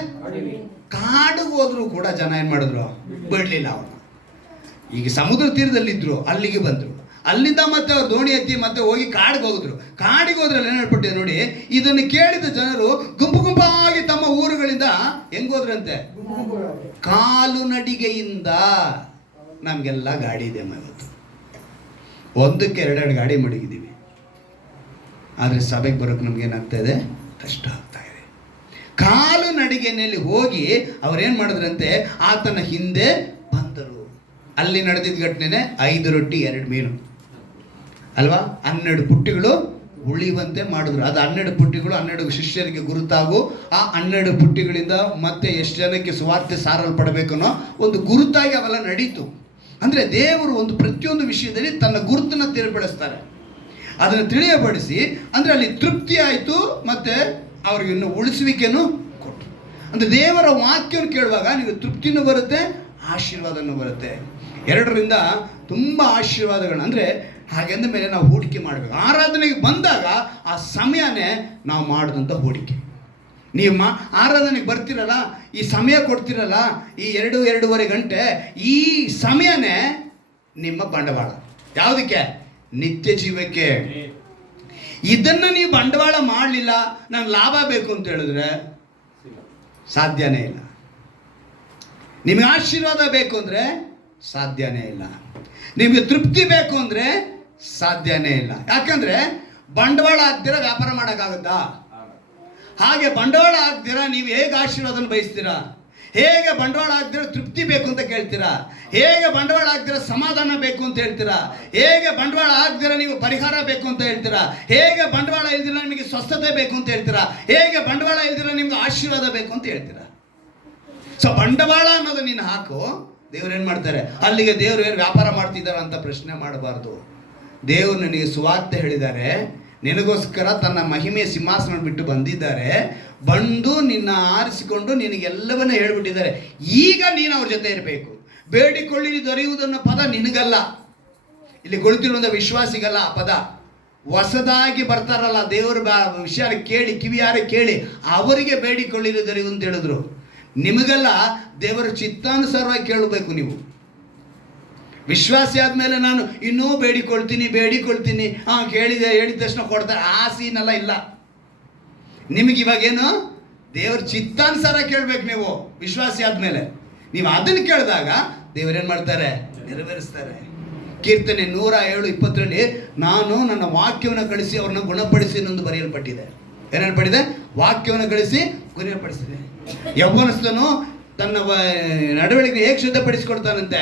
ಕಾಡಿಗೆ ಹೋದ್ರು ಕೂಡ ಜನ ಏನು ಮಾಡಿದ್ರು? ಬಿಡಲಿಲ್ಲ ಅವನು. ಈಗ ಸಮುದ್ರ ತೀರದಲ್ಲಿದ್ದರು, ಅಲ್ಲಿಗೆ ಬಂದರು. ಅಲ್ಲಿಂದ ಮತ್ತೆ ಅವ್ರು ದೋಣಿ ಹತ್ತಿ ಮತ್ತೆ ಹೋಗಿ ಕಾಡಿಗೆ ಹೋಗಿದ್ರು. ಕಾಡಿಗೆ ಹೋದ್ರಲ್ಲಿ ಏನು ಹೇಳ್ಬಿಟ್ಟಿದೆ ನೋಡಿ. ಇದನ್ನು ಕೇಳಿದ ಜನರು ಗುಂಪು ಗುಂಪಾಗಿ ತಮ್ಮ ಊರುಗಳಿಂದ ಹೆಂಗೋದ್ರಂತೆ? ಕಾಲು ನಡಿಗೆಯಿಂದ. ನಮಗೆಲ್ಲ ಗಾಡಿ ಇದೆ ಇವತ್ತು, 1ಕ್ಕೆ 2 ಗಾಡಿ ಮಡಗಿದ್ದೀವಿ. ಆದರೆ ಸಭೆಗೆ ಬರೋಕ್ಕೆ ನಮಗೇನಾಗ್ತಾ ಇದೆ? ಕಷ್ಟ ಆಗ್ತಾ ಇದೆ. ಕಾಲು ನಡಿಗೆಯಲ್ಲಿ ಹೋಗಿ ಅವ್ರೇನು ಮಾಡಿದ್ರಂತೆ? ಆತನ ಹಿಂದೆ ಬಂದರು. ಅಲ್ಲಿ ನಡೆದಿದ್ದ ಘಟನೆ 5 ರೊಟ್ಟಿ 2 ಮೀನು ಅಲ್ವಾ? 12 ಪುಟ್ಟಿಗಳು ಉಳಿಯುವಂತೆ ಮಾಡಿದ್ರು. ಅದು 12 ಪುಟ್ಟಿಗಳು 12 ಶಿಷ್ಯರಿಗೆ ಗುರುತಾಗು. ಆ 12 ಪುಟ್ಟಿಗಳಿಂದ ಮತ್ತೆ ಎಷ್ಟು ಜನಕ್ಕೆ ಸುವಾರ್ತೆ ಸಾರಲ್ಪಡಬೇಕು ಅನ್ನೋ ಒಂದು ಗುರುತಾಗಿ ಅವೆಲ್ಲ ನಡೀತು. ಅಂದರೆ ದೇವರು ಒಂದು ಪ್ರತಿಯೊಂದು ವಿಷಯದಲ್ಲಿ ತನ್ನ ಗುರುತನ್ನು ತಿಳಿಪಡಿಸ್ತಾರೆ, ಅದನ್ನು ತಿಳಿಯಪಡಿಸಿ. ಅಂದರೆ ಅಲ್ಲಿ ತೃಪ್ತಿ ಆಯಿತು, ಮತ್ತು ಅವ್ರಿಗೆ ಇನ್ನು ಉಳಿಸುವಿಕೆನೂ ಕೊಟ್ಟರು. ಅಂದರೆ ದೇವರ ವಾಕ್ಯವನ್ನು ಕೇಳುವಾಗ ನೀವು ತೃಪ್ತಿನೂ ಬರುತ್ತೆ, ಆಶೀರ್ವಾದನೂ ಬರುತ್ತೆ. 2ರಿಂದ ತುಂಬ ಆಶೀರ್ವಾದಗಳು. ಅಂದರೆ ಹಾಗೆಂದ ಮೇಲೆ ನಾವು ಹೂಡಿಕೆ ಮಾಡಬೇಕು. ಆರಾಧನೆಗೆ ಬಂದಾಗ ಆ ಸಮಯನೇ ನಾವು ಮಾಡಿದಂಥ ಹೂಡಿಕೆ. ನೀವು ಆರಾಧನೆಗೆ ಬರ್ತಿರಲ್ಲ, ಈ ಸಮಯ ಕೊಡ್ತಿರಲ್ಲ, ಈ 2-2.5 ಗಂಟೆ, ಈ ಸಮಯನೇ ನಿಮ್ಮ ಬಂಡವಾಳ. ಯಾವುದಕ್ಕೆ? ನಿತ್ಯ ಜೀವಕ್ಕೆ. ಇದನ್ನು ನೀವು ಬಂಡವಾಳ ಮಾಡಲಿಲ್ಲ, ನಂಗೆ ಲಾಭ ಬೇಕು ಅಂತ ಹೇಳಿದ್ರೆ ಸಾಧ್ಯನೇ ಇಲ್ಲ. ನಿಮಗೆ ಆಶೀರ್ವಾದ ಬೇಕು ಅಂದರೆ ಸಾಧ್ಯನೇ ಇಲ್ಲ. ನಿಮಗೆ ತೃಪ್ತಿ ಬೇಕು ಅಂದರೆ ಸಾಧ್ಯನೇ ಇಲ್ಲ. ಯಾಕಂದರೆ ಬಂಡವಾಳ ಹಾಕ್ದಿರ ವ್ಯಾಪಾರ ಮಾಡೋಕ್ಕಾಗುತ್ತಾ? ಹಾಗೆ ಬಂಡವಾಳ ಹಾಕ್ದಿರ ನೀವು ಹೇಗೆ ಆಶೀರ್ವಾದನ ಬಯಸ್ತೀರಾ? ಹೇಗೆ ಬಂಡವಾಳ ಹಾಕ್ದಿರ ತೃಪ್ತಿ ಬೇಕು ಅಂತ ಕೇಳ್ತೀರಾ? ಹೇಗೆ ಬಂಡವಾಳ ಹಾಕ್ದಿರ ಸಮಾಧಾನ ಬೇಕು ಅಂತ ಹೇಳ್ತೀರಾ? ಹೇಗೆ ಬಂಡವಾಳ ಹಾಕ್ದಿರ ನೀವು ಪರಿಹಾರ ಬೇಕು ಅಂತ ಹೇಳ್ತೀರಾ? ಹೇಗೆ ಬಂಡವಾಳ ಇಲ್ದಿರ ನಿಮಗೆ ಸ್ವಸ್ಥತೆ ಬೇಕು ಅಂತ ಹೇಳ್ತೀರಾ? ಹೇಗೆ ಬಂಡವಾಳ ಇಲ್ದಿರ ನಿಮ್ಗೆ ಆಶೀರ್ವಾದ ಬೇಕು ಅಂತ ಹೇಳ್ತೀರಾ? ಸೊ ಬಂಡವಾಳ ಅನ್ನೋದು ನೀನು ಹಾಕು. ದೇವ್ರು ಏನು ಮಾಡ್ತಾರೆ? ಅಲ್ಲಿಗೆ ದೇವರು ಏನು ವ್ಯಾಪಾರ ಮಾಡ್ತಿದ್ದಾರೆ ಅಂತ ಪ್ರಶ್ನೆ ಮಾಡಬಾರ್ದು. ದೇವರು ನನಗೆ ಸುವಾರ್ತೆ ಹೇಳಿದ್ದಾರೆ, ನಿನಗೋಸ್ಕರ ತನ್ನ ಮಹಿಮೆಯ ಸಿಂಹಾಸನ ಬಿಟ್ಟು ಬಂದಿದ್ದಾರೆ, ಬಂದು ನಿನ್ನ ಆರಿಸಿಕೊಂಡು ನಿನಗೆಲ್ಲವನ್ನ ಹೇಳ್ಬಿಟ್ಟಿದ್ದಾರೆ. ಈಗ ನೀನು ಅವ್ರ ಜೊತೆ ಇರಬೇಕು. ಬೇಡಿಕೊಳ್ಳಿ ದೊರೆಯುವುದನ್ನ ಪದ ನಿನಗಲ್ಲ, ಇಲ್ಲಿ ಕುಳಿತಿರುವಂಥ ವಿಶ್ವಾಸಿಗಲ್ಲ ಆ ಪದ. ಹೊಸದಾಗಿ ಬರ್ತಾರಲ್ಲ ದೇವರ ವಿಷಯ ಕೇಳಿ ಕಿವಿಯಾರ ಕೇಳಿ ಅವರಿಗೆ ಬೇಡಿಕೊಳ್ಳಿರಿ ದೊರೆಯುವುದು ಅಂತ ಹೇಳಿದ್ರು. ನಿಮಗೆಲ್ಲ ದೇವರ ಚಿತ್ತಾನುಸಾರವಾಗಿ ಕೇಳಬೇಕು. ನೀವು ವಿಶ್ವಾಸಿ ಆದಮೇಲೆ ನಾನು ಇನ್ನೂ ಬೇಡಿಕೊಳ್ತೀನಿ ಹೇಳಿದ ತಕ್ಷಣ ಕೊಡ್ತಾರೆ, ಆ ಸೀನೆಲ್ಲ ಇಲ್ಲ ನಿಮಗೆ. ಇವಾಗೇನು ದೇವ್ರ ಚಿತ್ತಾನುಸಾರ ಕೇಳಬೇಕು ನೀವು. ವಿಶ್ವಾಸಿ ಆದಮೇಲೆ ನೀವು ಅದನ್ನು ಕೇಳಿದಾಗ ದೇವರೇನು ಮಾಡ್ತಾರೆ? ನೆರವೇರಿಸ್ತಾರೆ. ಕೀರ್ತನೆ 107:20 ನಾನು ನನ್ನ ವಾಕ್ಯವನ್ನು ಕಳಿಸಿ ಅವ್ರನ್ನ ಗುಣಪಡಿಸಿ ಎಂದು ಬರೆಯಲ್ಪಟ್ಟಿದೆ. ಏನೇಳ್ಪಟ್ಟಿದೆ? ವಾಕ್ಯವನ್ನು ಗಳಿಸಿ ಗುರಿಪಡಿಸಿದೆ. ಯೌವನಸ್ಥನು ತನ್ನ ನಡವಳಿಕೆ ಹೇಗೆ ಶುದ್ಧಪಡಿಸಿಕೊಡ್ತಾನಂತೆ?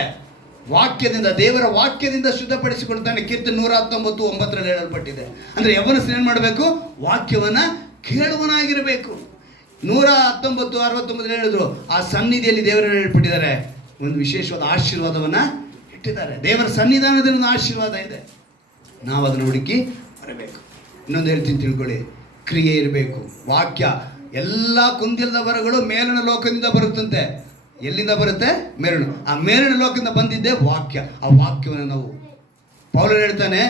ವಾಕ್ಯದಿಂದ, ದೇವರ ವಾಕ್ಯದಿಂದ ಶುದ್ಧಪಡಿಸಿಕೊಡ್ತಾನೆ. ಕೀರ್ತನೆ 119:9 ಹೇಳಲ್ಪಟ್ಟಿದೆ. ಅಂದರೆ ಯೌವನಸ್ಥನು ಏನು ಮಾಡಬೇಕು? ವಾಕ್ಯವನ್ನ ಕೇಳುವನಾಗಿರಬೇಕು. 119:69 ಹೇಳಿದ್ರು, ಆ ಸನ್ನಿಧಿಯಲ್ಲಿ ದೇವರನ್ನು ಹೇಳ್ಬಿಟ್ಟಿದ್ದಾರೆ, ಒಂದು ವಿಶೇಷವಾದ ಆಶೀರ್ವಾದವನ್ನ ಇಟ್ಟಿದ್ದಾರೆ. ದೇವರ ಸನ್ನಿಧಾನದಲ್ಲಿ ಒಂದು ಆಶೀರ್ವಾದ ಇದೆ, ನಾವು ಅದನ್ನು ಹುಡುಕಿ ಬರಬೇಕು. ಇನ್ನೊಂದು ಹೇಳ್ತೀನಿ ತಿಳ್ಕೊಳ್ಳಿ, ಕ್ರಿಯೆ ಇರಬೇಕು. ವಾಕ್ಯ ಎಲ್ಲ ಕುಂದಿಲ್ಲದ ವರಗಳು ಮೇಲಿನ ಲೋಕದಿಂದ ಬರುತ್ತಂತೆ. ಎಲ್ಲಿಂದ ಬರುತ್ತೆ? ಮೇಲಿನ. ಆ ಮೇಲಿನ ಲೋಕದಿಂದ ಬಂದಿದ್ದೇ ವಾಕ್ಯ. ಆ ವಾಕ್ಯವನ್ನು ನಾವು, ಪೌಲನು ಹೇಳ್ತಾನೆ,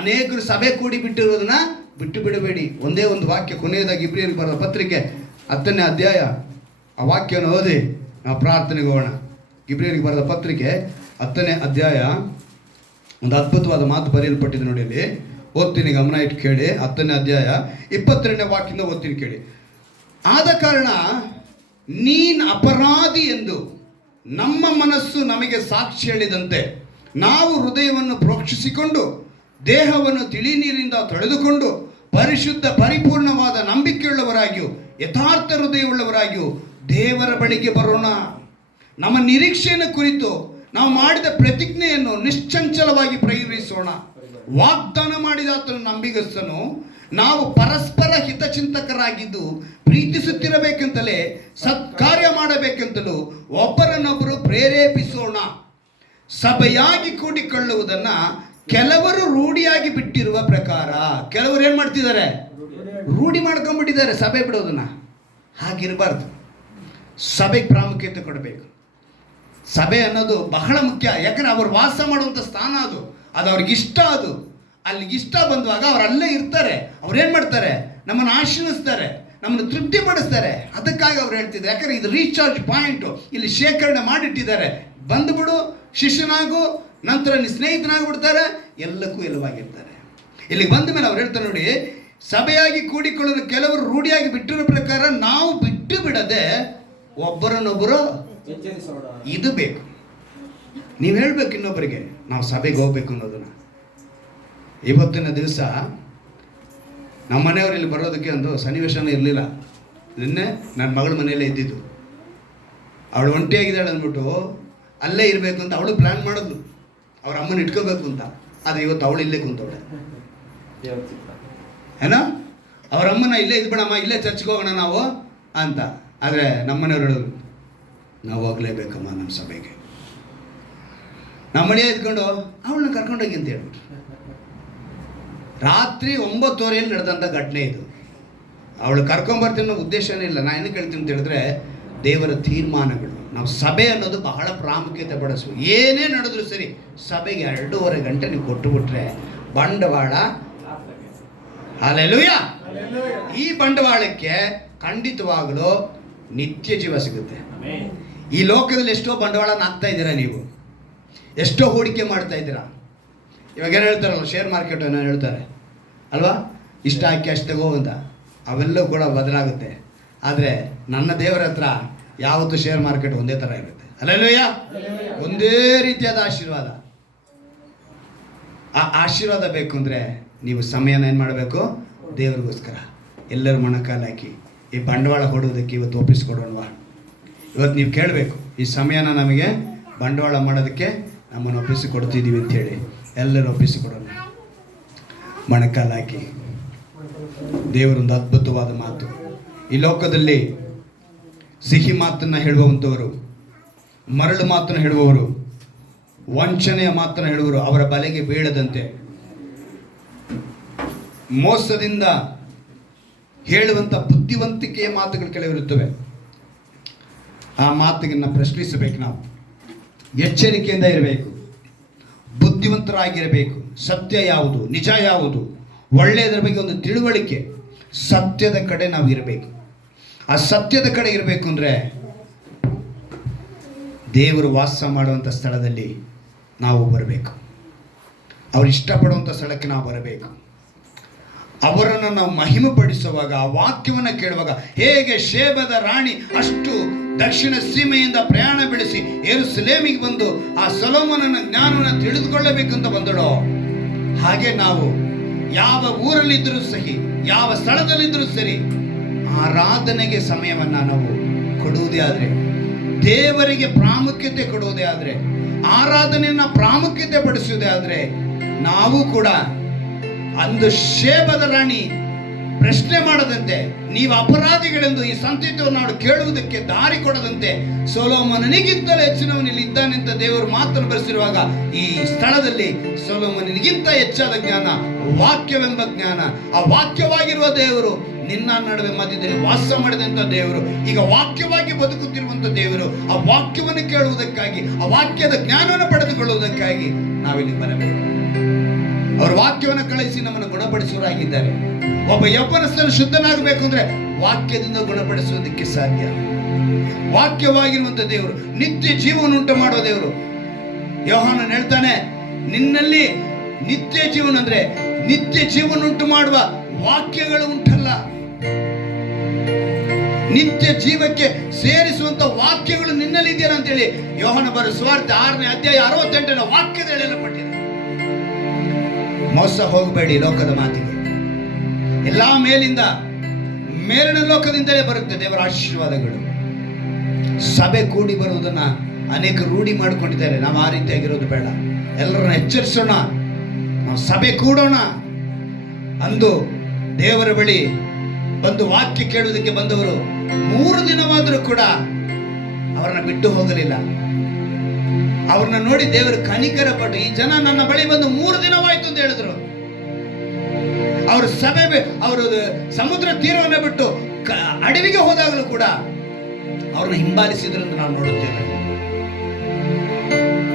ಅನೇಕರು ಸಭೆ ಕೂಡಿ ಬಿಟ್ಟಿರೋದನ್ನ ಬಿಟ್ಟು ಬಿಡಬೇಡಿ. ಒಂದೇ ಒಂದು ವಾಕ್ಯ, ಕೊನೆಯದಾಗಿ ಇಬ್ರಿಯರಿಗೆ ಬರೆದ ಪತ್ರಿಕೆ 10ನೇ ಅಧ್ಯಾಯ, ಆ ವಾಕ್ಯವನ್ನು ಓದಿ ನಾವು ಪ್ರಾರ್ಥನೆಗೆ ಹೋಗೋಣ. ಇಬ್ರಿಯರಿಗೆ ಬರೆದ ಪತ್ರಿಕೆ 10ನೇ ಅಧ್ಯಾಯ, ಒಂದು ಅದ್ಭುತವಾದ ಮಾತು ಬರೆಯಲ್ಪಟ್ಟಿದೆ ನೋಡಿ. ಅಲ್ಲಿ ಓದ್ತೀನಿ, ಗಮನ ಇಟ್ಟು ಕೇಳಿ. 10ನೇ ಅಧ್ಯಾಯ 22ನೇ ವಾಕ್ಯದಿಂದ ಓದ್ತೀನಿ ಕೇಳಿ. ಆದ ಕಾರಣ ನೀನು ಅಪರಾಧಿ ಎಂದು ನಮ್ಮ ಮನಸ್ಸು ನಮಗೆ ಸಾಕ್ಷಿ ಹೇಳಿದಂತೆ ನಾವು ಹೃದಯವನ್ನು ಪ್ರೋಕ್ಷಿಸಿಕೊಂಡು ದೇಹವನ್ನು ತಿಳಿ ನೀರಿನಿಂದ ತೊಳೆದುಕೊಂಡು ಪರಿಶುದ್ಧ ಪರಿಪೂರ್ಣವಾದ ನಂಬಿಕೆಯುಳ್ಳವರಾಗಿಯೂ ಯಥಾರ್ಥ ಹೃದಯವುಳ್ಳವರಾಗಿಯೂ ದೇವರ ಬಳಿಗೆ ಬರೋಣ. ನಮ್ಮ ನಿರೀಕ್ಷೆಯನ್ನು ಕುರಿತು ನಾವು ಮಾಡಿದ ಪ್ರತಿಜ್ಞೆಯನ್ನು ನಿಶ್ಚಂಚಲವಾಗಿ ಪ್ರಯೋಗಿಸೋಣ. ವಾಗ್ದಾನ ಮಾಡಿದ ಆತನು ನಂಬಿಗಸ್ತನು. ನಾವು ಪರಸ್ಪರ ಹಿತಚಿಂತಕರಾಗಿದ್ದು ಪ್ರೀತಿಸುತ್ತಿರಬೇಕೆಂತಲೇ ಸತ್ಕಾರ್ಯ ಮಾಡಬೇಕೆಂತಲೂ ಒಬ್ಬರನ್ನೊಬ್ಬರು ಪ್ರೇರೇಪಿಸೋಣ. ಸಭೆಯಾಗಿ ಕೂಡಿಕೊಳ್ಳುವುದನ್ನ ಕೆಲವರು ರೂಢಿಯಾಗಿ ಬಿಟ್ಟಿರುವ ಪ್ರಕಾರ. ಕೆಲವರು ಏನ್ ಮಾಡ್ತಿದ್ದಾರೆ? ರೂಢಿ ಮಾಡ್ಕೊಂಡ್ಬಿಟ್ಟಿದ್ದಾರೆ ಸಭೆ ಬಿಡೋದನ್ನ. ಹಾಗಿರಬಾರ್ದು. ಸಭೆಗೆ ಪ್ರಾಮುಖ್ಯತೆ ಕೊಡಬೇಕು. ಸಭೆ ಅನ್ನೋದು ಬಹಳ ಮುಖ್ಯ. ಯಾಕಂದ್ರೆ ಅವ್ರು ವಾಸ ಮಾಡುವಂಥ ಸ್ಥಾನ ಅದು ಅವ್ರಿಗೆ ಇಷ್ಟ. ಅದು ಅಲ್ಲಿಗೆ ಇಷ್ಟ ಬಂದುವಾಗ ಅವ್ರು ಅಲ್ಲೇ ಇರ್ತಾರೆ. ಅವ್ರೇನು ಮಾಡ್ತಾರೆ? ನಮ್ಮನ್ನು ಆಶೀರ್ವಿಸ್ತಾರೆ, ನಮ್ಮನ್ನು ತೃಪ್ತಿಪಡಿಸ್ತಾರೆ. ಅದಕ್ಕಾಗಿ ಅವ್ರು ಹೇಳ್ತಿದ್ದಾರೆ, ಯಾಕಂದ್ರೆ ಇದು ರೀಚಾರ್ಜ್ ಪಾಯಿಂಟು. ಇಲ್ಲಿ ಶೇಖರಣೆ ಮಾಡಿಟ್ಟಿದ್ದಾರೆ. ಬಂದುಬಿಡು, ಶಿಷ್ಯನಾಗು, ನಂತರ ನೀ ಸ್ನೇಹಿತನಾಗ್ಬಿಡ್ತಾರೆ, ಎಲ್ಲಕ್ಕೂ ಎಲ್ಲವಾಗಿರ್ತಾರೆ. ಇಲ್ಲಿಗೆ ಬಂದ ಮೇಲೆ ಅವ್ರು ಹೇಳ್ತಾರೆ ನೋಡಿ, ಸಭೆಯಾಗಿ ಕೂಡಿಕೊಳ್ಳಲು ಕೆಲವರು ರೂಢಿಯಾಗಿ ಬಿಟ್ಟಿರೋ ಪ್ರಕಾರ ನಾವು ಬಿಟ್ಟು ಬಿಡದೆ ಒಬ್ಬರನ್ನೊಬ್ಬರು ಇದು ಬೇಕು. ನೀವು ಹೇಳ್ಬೇಕು ಇನ್ನೊಬ್ಬರಿಗೆ, ನಾವು ಸಭೆಗೆ ಹೋಗ್ಬೇಕು ಅನ್ನೋದನ್ನ. ಇವತ್ತಿನ ದಿವಸ ನಮ್ಮ ಮನೆಯವರು ಇಲ್ಲಿ ಬರೋದಕ್ಕೆ ಒಂದು ಸನ್ನಿವೇಶನೂ ಇರಲಿಲ್ಲ. ನಿನ್ನೆ ನನ್ನ ಮಗಳ ಮನೆಯಲ್ಲೇ ಇದ್ದಿದ್ದು. ಅವಳು ಒಂಟಿಯಾಗಿದ್ದಾಳೆ ಅಂದ್ಬಿಟ್ಟು ಅಲ್ಲೇ ಇರಬೇಕು ಅಂತ ಅವಳು ಪ್ಲ್ಯಾನ್ ಮಾಡಿದ್ಲು, ಅವ್ರ ಅಮ್ಮನ ಇಟ್ಕೋಬೇಕು ಅಂತ. ಆದರೆ ಇವತ್ತು ಅವಳು ಇಲ್ಲೇ ಕುಂತವಳೆ. ಏನೋ ಅವ್ರ ಅಮ್ಮನ ಇಲ್ಲೇ ಇದ್ಬಿಡಮ್ಮ, ಇಲ್ಲೇ ಚರ್ಚ್ಗೆ ಹೋಗೋಣ ನಾವು ಅಂತ. ಆದರೆ ನಮ್ಮನೆಯವ್ರು ಹೇಳೋದು, ನಾವು ಹೋಗ್ಲೇಬೇಕಮ್ಮ ನಮ್ಮ ಸಭೆಗೆ. ನಮ್ಮ ಮಳೆ ಇದ್ಕೊಂಡು ಅವಳನ್ನ ಕರ್ಕೊಂಡೋಗಿ ಅಂತ ಹೇಳ್ಬಿಟ್ರು. ರಾತ್ರಿ 9:30 ನಡೆದಂಥ ಘಟನೆ ಇದು. ಅವಳು ಕರ್ಕೊಂಬರ್ತೀನಿ ಅನ್ನೋ ಉದ್ದೇಶನೇ ಇಲ್ಲ. ನಾನು ಏನಕ್ಕೆ ಹೇಳ್ತೀನಿ ಅಂತ ಹೇಳಿದ್ರೆ, ದೇವರ ತೀರ್ಮಾನಗಳು. ನಾವು ಸಭೆ ಅನ್ನೋದು ಬಹಳ ಪ್ರಾಮುಖ್ಯತೆ ಪಡಿಸುವ. ಏನೇ ನಡೆದ್ರು ಸರಿ, ಸಭೆಗೆ 2.5 ಗಂಟೆ ನೀವು ಕೊಟ್ಟುಬಿಟ್ರೆ ಬಂಡವಾಳ. ಹಲ್ಲೆಲೂಯಾ. ಈ ಬಂಡವಾಳಕ್ಕೆ ಖಂಡಿತವಾಗಲೂ ನಿತ್ಯ ಜೀವ ಸಿಗುತ್ತೆ. ಈ ಲೋಕದಲ್ಲಿ ಎಷ್ಟೋ ಬಂಡವಾಳನ ಹಾಕ್ತಾ ಇದ್ದೀರಾ ನೀವು, ಎಷ್ಟೋ ಹೂಡಿಕೆ ಮಾಡ್ತಾ ಇದ್ದೀರಾ. ಇವಾಗ ಏನು ಹೇಳ್ತಾರಲ್ಲ, ಶೇರ್ ಮಾರ್ಕೆಟ್ ಏನೋ ಹೇಳ್ತಾರೆ ಅಲ್ವಾ, ಇಷ್ಟ ಹಾಕಿ ಅಷ್ಟು ತಗೋ ಅಂತ. ಅವೆಲ್ಲವೂ ಕೂಡ ಬದಲಾಗುತ್ತೆ. ಆದರೆ ನನ್ನ ದೇವರ ಹತ್ರ ಯಾವತ್ತೂ ಶೇರ್ ಮಾರ್ಕೆಟ್ ಒಂದೇ ಥರ ಇರುತ್ತೆ. ಹಲ್ಲೆಲೂಯಾ. ಒಂದೇ ರೀತಿಯಾದ ಆಶೀರ್ವಾದ. ಆ ಆಶೀರ್ವಾದ ಬೇಕು ಅಂದರೆ ನೀವು ಸಮಯನ ಏನು ಮಾಡಬೇಕು? ದೇವರಿಗೋಸ್ಕರ ಎಲ್ಲರೂ ಮೊಣಕಾಲು ಹಾಕಿ ಈ ಬಂಡವಾಳ ಕೊಡೋದಕ್ಕೆ ಇವತ್ತು ಒಪ್ಪಿಸ್ಕೊಡೋಣವಾ? ಇವತ್ತು ನೀವು ಕೇಳಬೇಕು, ಈ ಸಮಯನ ನಮಗೆ ಬಂಡವಾಳ ಮಾಡೋದಕ್ಕೆ ನಮ್ಮನ್ನು ಒಪ್ಪಿಸಿಕೊಡ್ತಿದ್ದೀವಿ ಅಂಥೇಳಿ ಎಲ್ಲರೂ ಒಪ್ಪಿಸಿಕೊಡೋಣ. ಮೊಣಕಾಲು ಹಾಕಿ. ದೇವರೊಂದು ಅದ್ಭುತವಾದ ಮಾತು. ಈ ಲೋಕದಲ್ಲಿ ಸಿಹಿ ಮಾತನ್ನು ಹೇಳುವಂಥವರು, ಮರಳು ಮಾತನ್ನು ಹೇಳುವವರು, ವಂಚನೆಯ ಮಾತನ್ನು ಹೇಳುವವರು ಅವರ ಬಲೆಗೆ ಬೀಳದಂತೆ ಮೋಸದಿಂದ ಹೇಳುವಂಥ ಬುದ್ಧಿವಂತಿಕೆಯ ಮಾತುಗಳು ಕೆಲವಿರುತ್ತವೆ. ಆ ಮಾತುಗಳನ್ನ ಪ್ರಶ್ನಿಸಬೇಕು. ನಾವು ಎಚ್ಚರಿಕೆಯಿಂದ ಇರಬೇಕು, ಬುದ್ಧಿವಂತರಾಗಿರಬೇಕು. ಸತ್ಯ ಯಾವುದು, ನಿಜ ಯಾವುದು, ಒಳ್ಳೆಯದರ ಬಗ್ಗೆ ಒಂದು ತಿಳುವಳಿಕೆ, ಸತ್ಯದ ಕಡೆ ನಾವು ಇರಬೇಕು. ಆ ಸತ್ಯದ ಕಡೆ ಇರಬೇಕು ಅಂದರೆ ದೇವರು ವಾಸ ಮಾಡುವಂಥ ಸ್ಥಳದಲ್ಲಿ ನಾವು ಬರಬೇಕು. ಅವ್ರು ಇಷ್ಟಪಡುವಂಥ ಸ್ಥಳಕ್ಕೆ ನಾವು ಬರಬೇಕು. ಅವರನ್ನು ನಾವು ಮಹಿಮೆ ಪಡಿಸುವಾಗ, ಆ ವಾಕ್ಯವನ್ನು ಕೇಳುವಾಗ, ಹೇಗೆ ಶೇಬದ ರಾಣಿ ಅಷ್ಟು ದಕ್ಷಿಣ ಸೀಮೆಯಿಂದ ಪ್ರಯಾಣ ಬೆಳೆಸಿ ಯೆರೂಸಲೇಮಿಗೆ ಬಂದು ಆ ಸೊಲೊಮೋನನ ಜ್ಞಾನವನ್ನು ತಿಳಿದುಕೊಳ್ಳಬೇಕಂತ ಬಂದಳೋ, ಹಾಗೆ ನಾವು ಯಾವ ಊರಲ್ಲಿದ್ದರೂ ಸಹಿ, ಯಾವ ಸ್ಥಳದಲ್ಲಿದ್ದರೂ ಸರಿ, ಆರಾಧನೆಗೆ ಸಮಯವನ್ನು ನಾವು ಕೊಡುವುದೇ ಆದರೆ, ದೇವರಿಗೆ ಪ್ರಾಮುಖ್ಯತೆ ಕೊಡುವುದೇ ಆದರೆ, ಆರಾಧನೆಯನ್ನು ಪ್ರಾಮುಖ್ಯತೆ ಪಡಿಸುವುದೇ ಆದರೆ, ನಾವು ಕೂಡ ಅಂದು ಶೇಬದ ರಾಣಿ ಪ್ರಶ್ನೆ ಮಾಡದಂತೆ, ನೀವು ಅಪರಾಧಿಗಳೆಂದು ಈ ಸಂತತಿಯನ್ನು ನಾವು ಕೇಳುವುದಕ್ಕೆ ದಾರಿ ಕೊಡದಂತೆ, ಸೊಲೊಮೋನನಿಗಿಂತಲೂ ಹೆಚ್ಚಿನವನು ಇಲ್ಲಿ ಇದ್ದಾನೆಂತ ದೇವರು ಮಾತನ್ನು ಬರೆಸಿರುವಾಗ, ಈ ಸ್ಥಳದಲ್ಲಿ ಸೊಲೊಮೋನನಿಗಿಂತ ಹೆಚ್ಚಾದ ಜ್ಞಾನ ವಾಕ್ಯವೆಂಬ ಜ್ಞಾನ, ಆ ವಾಕ್ಯವಾಗಿರುವ ದೇವರು ನಿನ್ನ ನಡುವೆ ಮಧ್ಯದಲ್ಲಿ ವಾಸ ಮಾಡಿದಂಥ ದೇವರು, ಈಗ ವಾಕ್ಯವಾಗಿ ಬದುಕುತ್ತಿರುವಂಥ ದೇವರು, ಆ ವಾಕ್ಯವನ್ನು ಕೇಳುವುದಕ್ಕಾಗಿ, ಆ ವಾಕ್ಯದ ಜ್ಞಾನವನ್ನು ಪಡೆದುಕೊಳ್ಳುವುದಕ್ಕಾಗಿ ನಾವಿಲ್ಲಿ ಬರಬೇಕು. ಅವರು ವಾಕ್ಯವನ್ನು ಕಳಿಸಿ ನಮ್ಮನ್ನು ಗುಣಪಡಿಸುವರಾಗಿದ್ದಾರೆ. ಒಬ್ಬ ಯೌವನಸ್ಥನು ಶುದ್ಧನಾಗಬೇಕು ಅಂದ್ರೆ ವಾಕ್ಯದಿಂದ ಗುಣಪಡಿಸುವುದಕ್ಕೆ ಸಾಧ್ಯ. ವಾಕ್ಯವಾಗಿರುವಂತ ದೇವರು, ನಿತ್ಯ ಜೀವನ ಉಂಟು ಮಾಡುವ ದೇವರು. ಯೋಹಾನನು ಹೇಳ್ತಾನೆ, ನಿನ್ನಲ್ಲಿ ನಿತ್ಯ ಜೀವನ ಅಂದ್ರೆ ನಿತ್ಯ ಜೀವನ ಉಂಟು ಮಾಡುವ ವಾಕ್ಯಗಳು ಉಂಟಲ್ಲ, ನಿತ್ಯ ಜೀವಕ್ಕೆ ಸೇರಿಸುವಂತ ವಾಕ್ಯಗಳು ನಿನ್ನಲ್ಲಿ ಇದೆಯಲ್ಲ ಅಂತೇಳಿ ಯೋಹಾನ ಬರೆದ ಸುವಾರ್ತೆ 6ನೇ ಅಧ್ಯಾಯ 68ನೇ ವಾಕ್ಯದಲ್ಲಿ ಹೇಳಲ್ಪಟ್ಟಿದೆ. ಮೋಸ ಹೋಗಬೇಡಿ ಲೋಕದ ಮಾತಿಗೆ. ಎಲ್ಲಾ ಮೇಲಿನ ಲೋಕದಿಂದಲೇ ಬರುತ್ತೆ ದೇವರ ಆಶೀರ್ವಾದಗಳು. ಸಭೆ ಕೂಡಿ ಬರುವುದನ್ನ ಅನೇಕ ರೂಢಿ ಮಾಡಿಕೊಂಡಿದ್ದಾರೆ. ನಾವು ಆ ರೀತಿಯಾಗಿರೋದು ಬೇಡ. ಎಲ್ಲರನ್ನ ಎಚ್ಚರಿಸೋಣ, ನಾವು ಸಭೆ ಕೂಡೋಣ. ಅಂದು ದೇವರ ಬಳಿ ಬಂದು ವಾಕ್ಯ ಕೇಳುವುದಕ್ಕೆ ಬಂದವರು 3 ದಿನವಾದರೂ ಕೂಡ ಅವರನ್ನ ಬಿಟ್ಟು ಹೋಗಲಿಲ್ಲ. ಅವ್ರನ್ನ ನೋಡಿ ದೇವರು ಕನಿಕರ ಪಟ್ಟು, ಈ ಜನ ನನ್ನ ಬಳಿ ಬಂದು 3 ದಿನವಾಯ್ತು ಅಂತ ಹೇಳಿದ್ರು. ಅವರು ಅವರು ಸಮುದ್ರ ತೀರವನ್ನು ಬಿಟ್ಟು ಅಡವಿಗೆ ಹೋದಾಗಲೂ ಕೂಡ ಅವ್ರನ್ನ ಹಿಂಬಾಲಿಸಿದ್ರು ಅಂತ ನಾವು ನೋಡುತ್ತೇವೆ.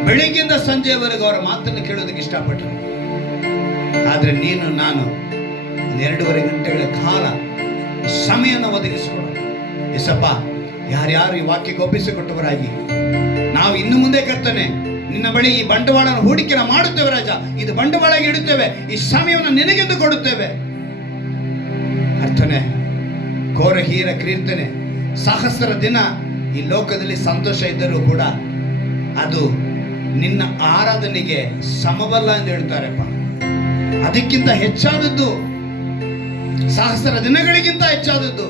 ಬೆಳಿಗ್ಗೆಯಿಂದ ಸಂಜೆಯವರೆಗೂ ಅವರ ಮಾತನ್ನು ಕೇಳೋದಕ್ಕೆ ಇಷ್ಟಪಟ್ಟರು. ಆದ್ರೆ ನೀನು ನಾನು 2.5 ಗಂಟೆಗಳ ಕಾಲ ಸಮಯವನ್ನು ಒದಗಿಸಿಕೊಡು ಎಸಪ್ಪ. ಯಾರ್ಯಾರು ಈ ವಾಕ್ಯಕ್ಕೆ ಒಪ್ಪಿಸಿಕೊಟ್ಟವರಾಗಿ ನಾವು ಇನ್ನು ಮುಂದೆ ಕರ್ತನೆ ನಿನ್ನ ಬಳಿ ಈ ಬಂಡವಾಳ ಹೂಡಿಕೆ ಮಾಡುತ್ತೇವೆ ರಾಜ, ಇದು ಬಂಡವಾಳ ಇಡುತ್ತೇವೆ, ಈ ಸಮಯವನ್ನು ನಿನಗೆಂದು ಕೊಡುತ್ತೇವೆ. ಅರ್ಥನೆ ಕೋರಹೀರ ಕೀರ್ತನೆ 1000 ದಿನ ಈ ಲೋಕದಲ್ಲಿ ಸಂತೋಷ ಇದ್ದರೂ ಕೂಡ ಅದು ನಿನ್ನ ಆರಾಧನೆಗೆ ಸಮವಲ್ಲ ಎಂದು ಹೇಳ್ತಾರೆಪ್ಪ. ಅದಕ್ಕಿಂತ ಹೆಚ್ಚಾದದ್ದು, 1000 ದಿನಗಳಿಗಿಂತ ಹೆಚ್ಚಾದದ್ದು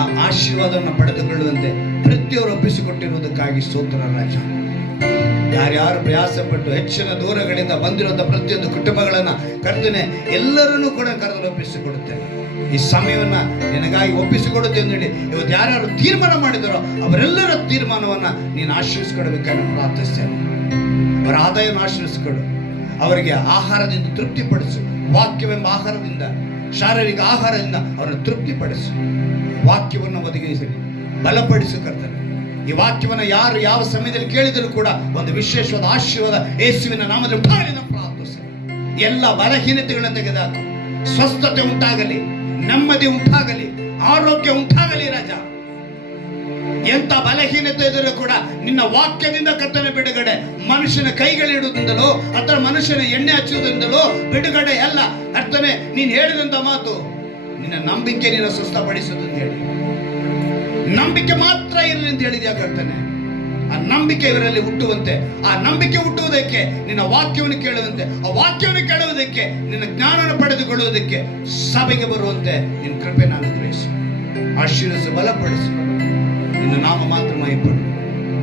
ಆ ಆಶೀರ್ವಾದವನ್ನು ಪಡೆದುಕೊಳ್ಳುವಂತೆ ಪ್ರತಿಯೊಬ್ಬರು ಒಪ್ಪಿಸಿಕೊಟ್ಟಿರುವುದಕ್ಕಾಗಿ ಸ್ತೋತ್ರ ರಾಜ. ಯಾರ್ಯಾರು ಪ್ರಯಾಸಪಟ್ಟು ಹೆಚ್ಚಿನ ದೂರಗಳಿಂದ ಬಂದಿರುವಂತಹ ಪ್ರತಿಯೊಂದು ಕುಟುಂಬಗಳನ್ನ ಕರ್ತನೆ ಎಲ್ಲರನ್ನೂ ಕೂಡ ಕರೆದು ಒಪ್ಪಿಸಿಕೊಡುತ್ತೇನೆ. ಈ ಸಮಯವನ್ನ ನಿನಗಾಗಿ ಒಪ್ಪಿಸಿಕೊಡುತ್ತೆ ಅಂತ ಹೇಳಿ ಇವತ್ತು ಯಾರ್ಯಾರು ತೀರ್ಮಾನ ಮಾಡಿದಾರೋ ಅವರೆಲ್ಲರ ತೀರ್ಮಾನವನ್ನ ನೀನು ಆಶೀರ್ವಿಸಿಕೊಡಬೇಕಾಗಿ ಪ್ರಾರ್ಥಿಸ್ತೇನೆ. ಅವರ ಆದಾಯವನ್ನು ಆಶೀರ್ವಿಸಿಕೊಡು, ಅವರಿಗೆ ಆಹಾರದಿಂದ ತೃಪ್ತಿಪಡಿಸು. ವಾಕ್ಯವೆಂಬ ಆಹಾರದಿಂದ, ಶಾರೀರಿಕ ಆಹಾರದಿಂದ ಅವರನ್ನು ತೃಪ್ತಿಪಡಿಸು. ವಾಕ್ಯವನ್ನು ಒದಗಿಸಲಿ, ಬಲಪಡಿಸು ಕರ್ತನೆ. ಈ ವಾಕ್ಯವನ್ನು ಯಾರು ಯಾವ ಸಮಯದಲ್ಲಿ ಕೇಳಿದರೂ ಕೂಡ ಒಂದು ವಿಶೇಷವಾದ ಆಶೀರ್ವಾದ ಯೇಸುವಿನ ನಾಮದಲ್ಲಿ ಪ್ರಾರ್ಥಿಸಿ. ಎಲ್ಲ ಬಲಹೀನತೆಗಳನ್ನು ತೆಗೆದುಹಾಕು. ಸ್ವಸ್ಥತೆ ಉಂಟಾಗಲಿ, ನೆಮ್ಮದಿ ಉಂಟಾಗಲಿ, ಆರೋಗ್ಯ ಉಂಟಾಗಲಿ ರಾಜ. ಎಂತ ಬಲಹೀನತೆ ಇದ್ದರೂ ಕೂಡ ನಿನ್ನ ವಾಕ್ಯದಿಂದ ಕರ್ತನೆ ಬಿಡುಗಡೆ. ಮನುಷ್ಯನ ಕೈಗಳಿಡುವುದಿಂದಲೋ ಅಥವಾ ಮನುಷ್ಯನ ಎಣ್ಣೆ ಹಚ್ಚುವುದರಿಂದಲೋ ಬಿಡುಗಡೆ ಅಲ್ಲ ಕರ್ತನೆ. ನೀನು ಹೇಳಿದಂತ ಮಾತು, ನಿನ್ನ ನಂಬಿಕೆ ನಿನ್ನ ಸ್ವಸ್ಥಪಡಿಸುವುದು ಅಂತ ಹೇಳಿ, ನಂಬಿಕೆ ಮಾತ್ರ ಇರಲಿ ಅಂತ ಹೇಳಿದ್ಯಾ ಕರ್ತನೆ. ಆ ನಂಬಿಕೆ ಇವರಲ್ಲಿ ಹುಟ್ಟುವಂತೆ, ಆ ನಂಬಿಕೆ ಹುಟ್ಟುವುದಕ್ಕೆ ನಿನ್ನ ವಾಕ್ಯವನ್ನು ಕೇಳುವಂತೆ, ಆ ವಾಕ್ಯವನ್ನು ಕೇಳುವುದಕ್ಕೆ ನಿನ್ನ ಜ್ಞಾನವನ್ನು ಪಡೆದುಕೊಳ್ಳುವುದಕ್ಕೆ ಸಭೆಗೆ ಬರುವಂತೆ ನಿನ್ನ ಕೃಪೆ ನಾನು ಗ್ರಹಿಸು, ಆಶೀರ್ವದಿಸು, ಬಲಪಡಿಸು. ನಿನ್ನ ನಾಮ ಮಾತ್ರ ಮಹಿಪಡು.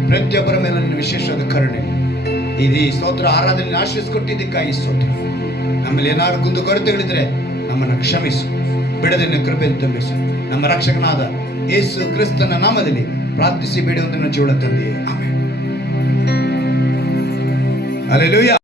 ಪ್ರತಿಯೊಬ್ಬರ ಮೇಲೆ ನಿನ್ನ ವಿಶೇಷವಾದ ಕರುಣೆ ಇದು. ಸ್ತೋತ್ರ ಆರಾಧನೆ ಆಶೀರ್ವಿಸಿಕೊಟ್ಟಿದ್ದಕ್ಕಾಗಿ ಸ್ತೋತ್ರ. ನಮ್ಮಲ್ಲಿ ಏನಾದ್ರು ಕುಂದು ಕೊರತೆಗಳಿದ್ರೆ ನಮ್ಮನ್ನು ಕ್ಷಮಿಸು, ಬಿಡದೆ ಕೃಪೆಯನ್ನು ತುಂಬಿಸು. ನಮ್ಮ ರಕ್ಷಕನಾದ ಯೇಸು ಕ್ರಿಸ್ತನ ನಾಮದಲ್ಲಿ ಪ್ರಾರ್ಥಿಸಿ ಬೇಡುವಂತ ಜೀವನ ತಂದೆಯೇ, ಆಮೆನ್. ಹಲ್ಲೆಲೂಯಾ.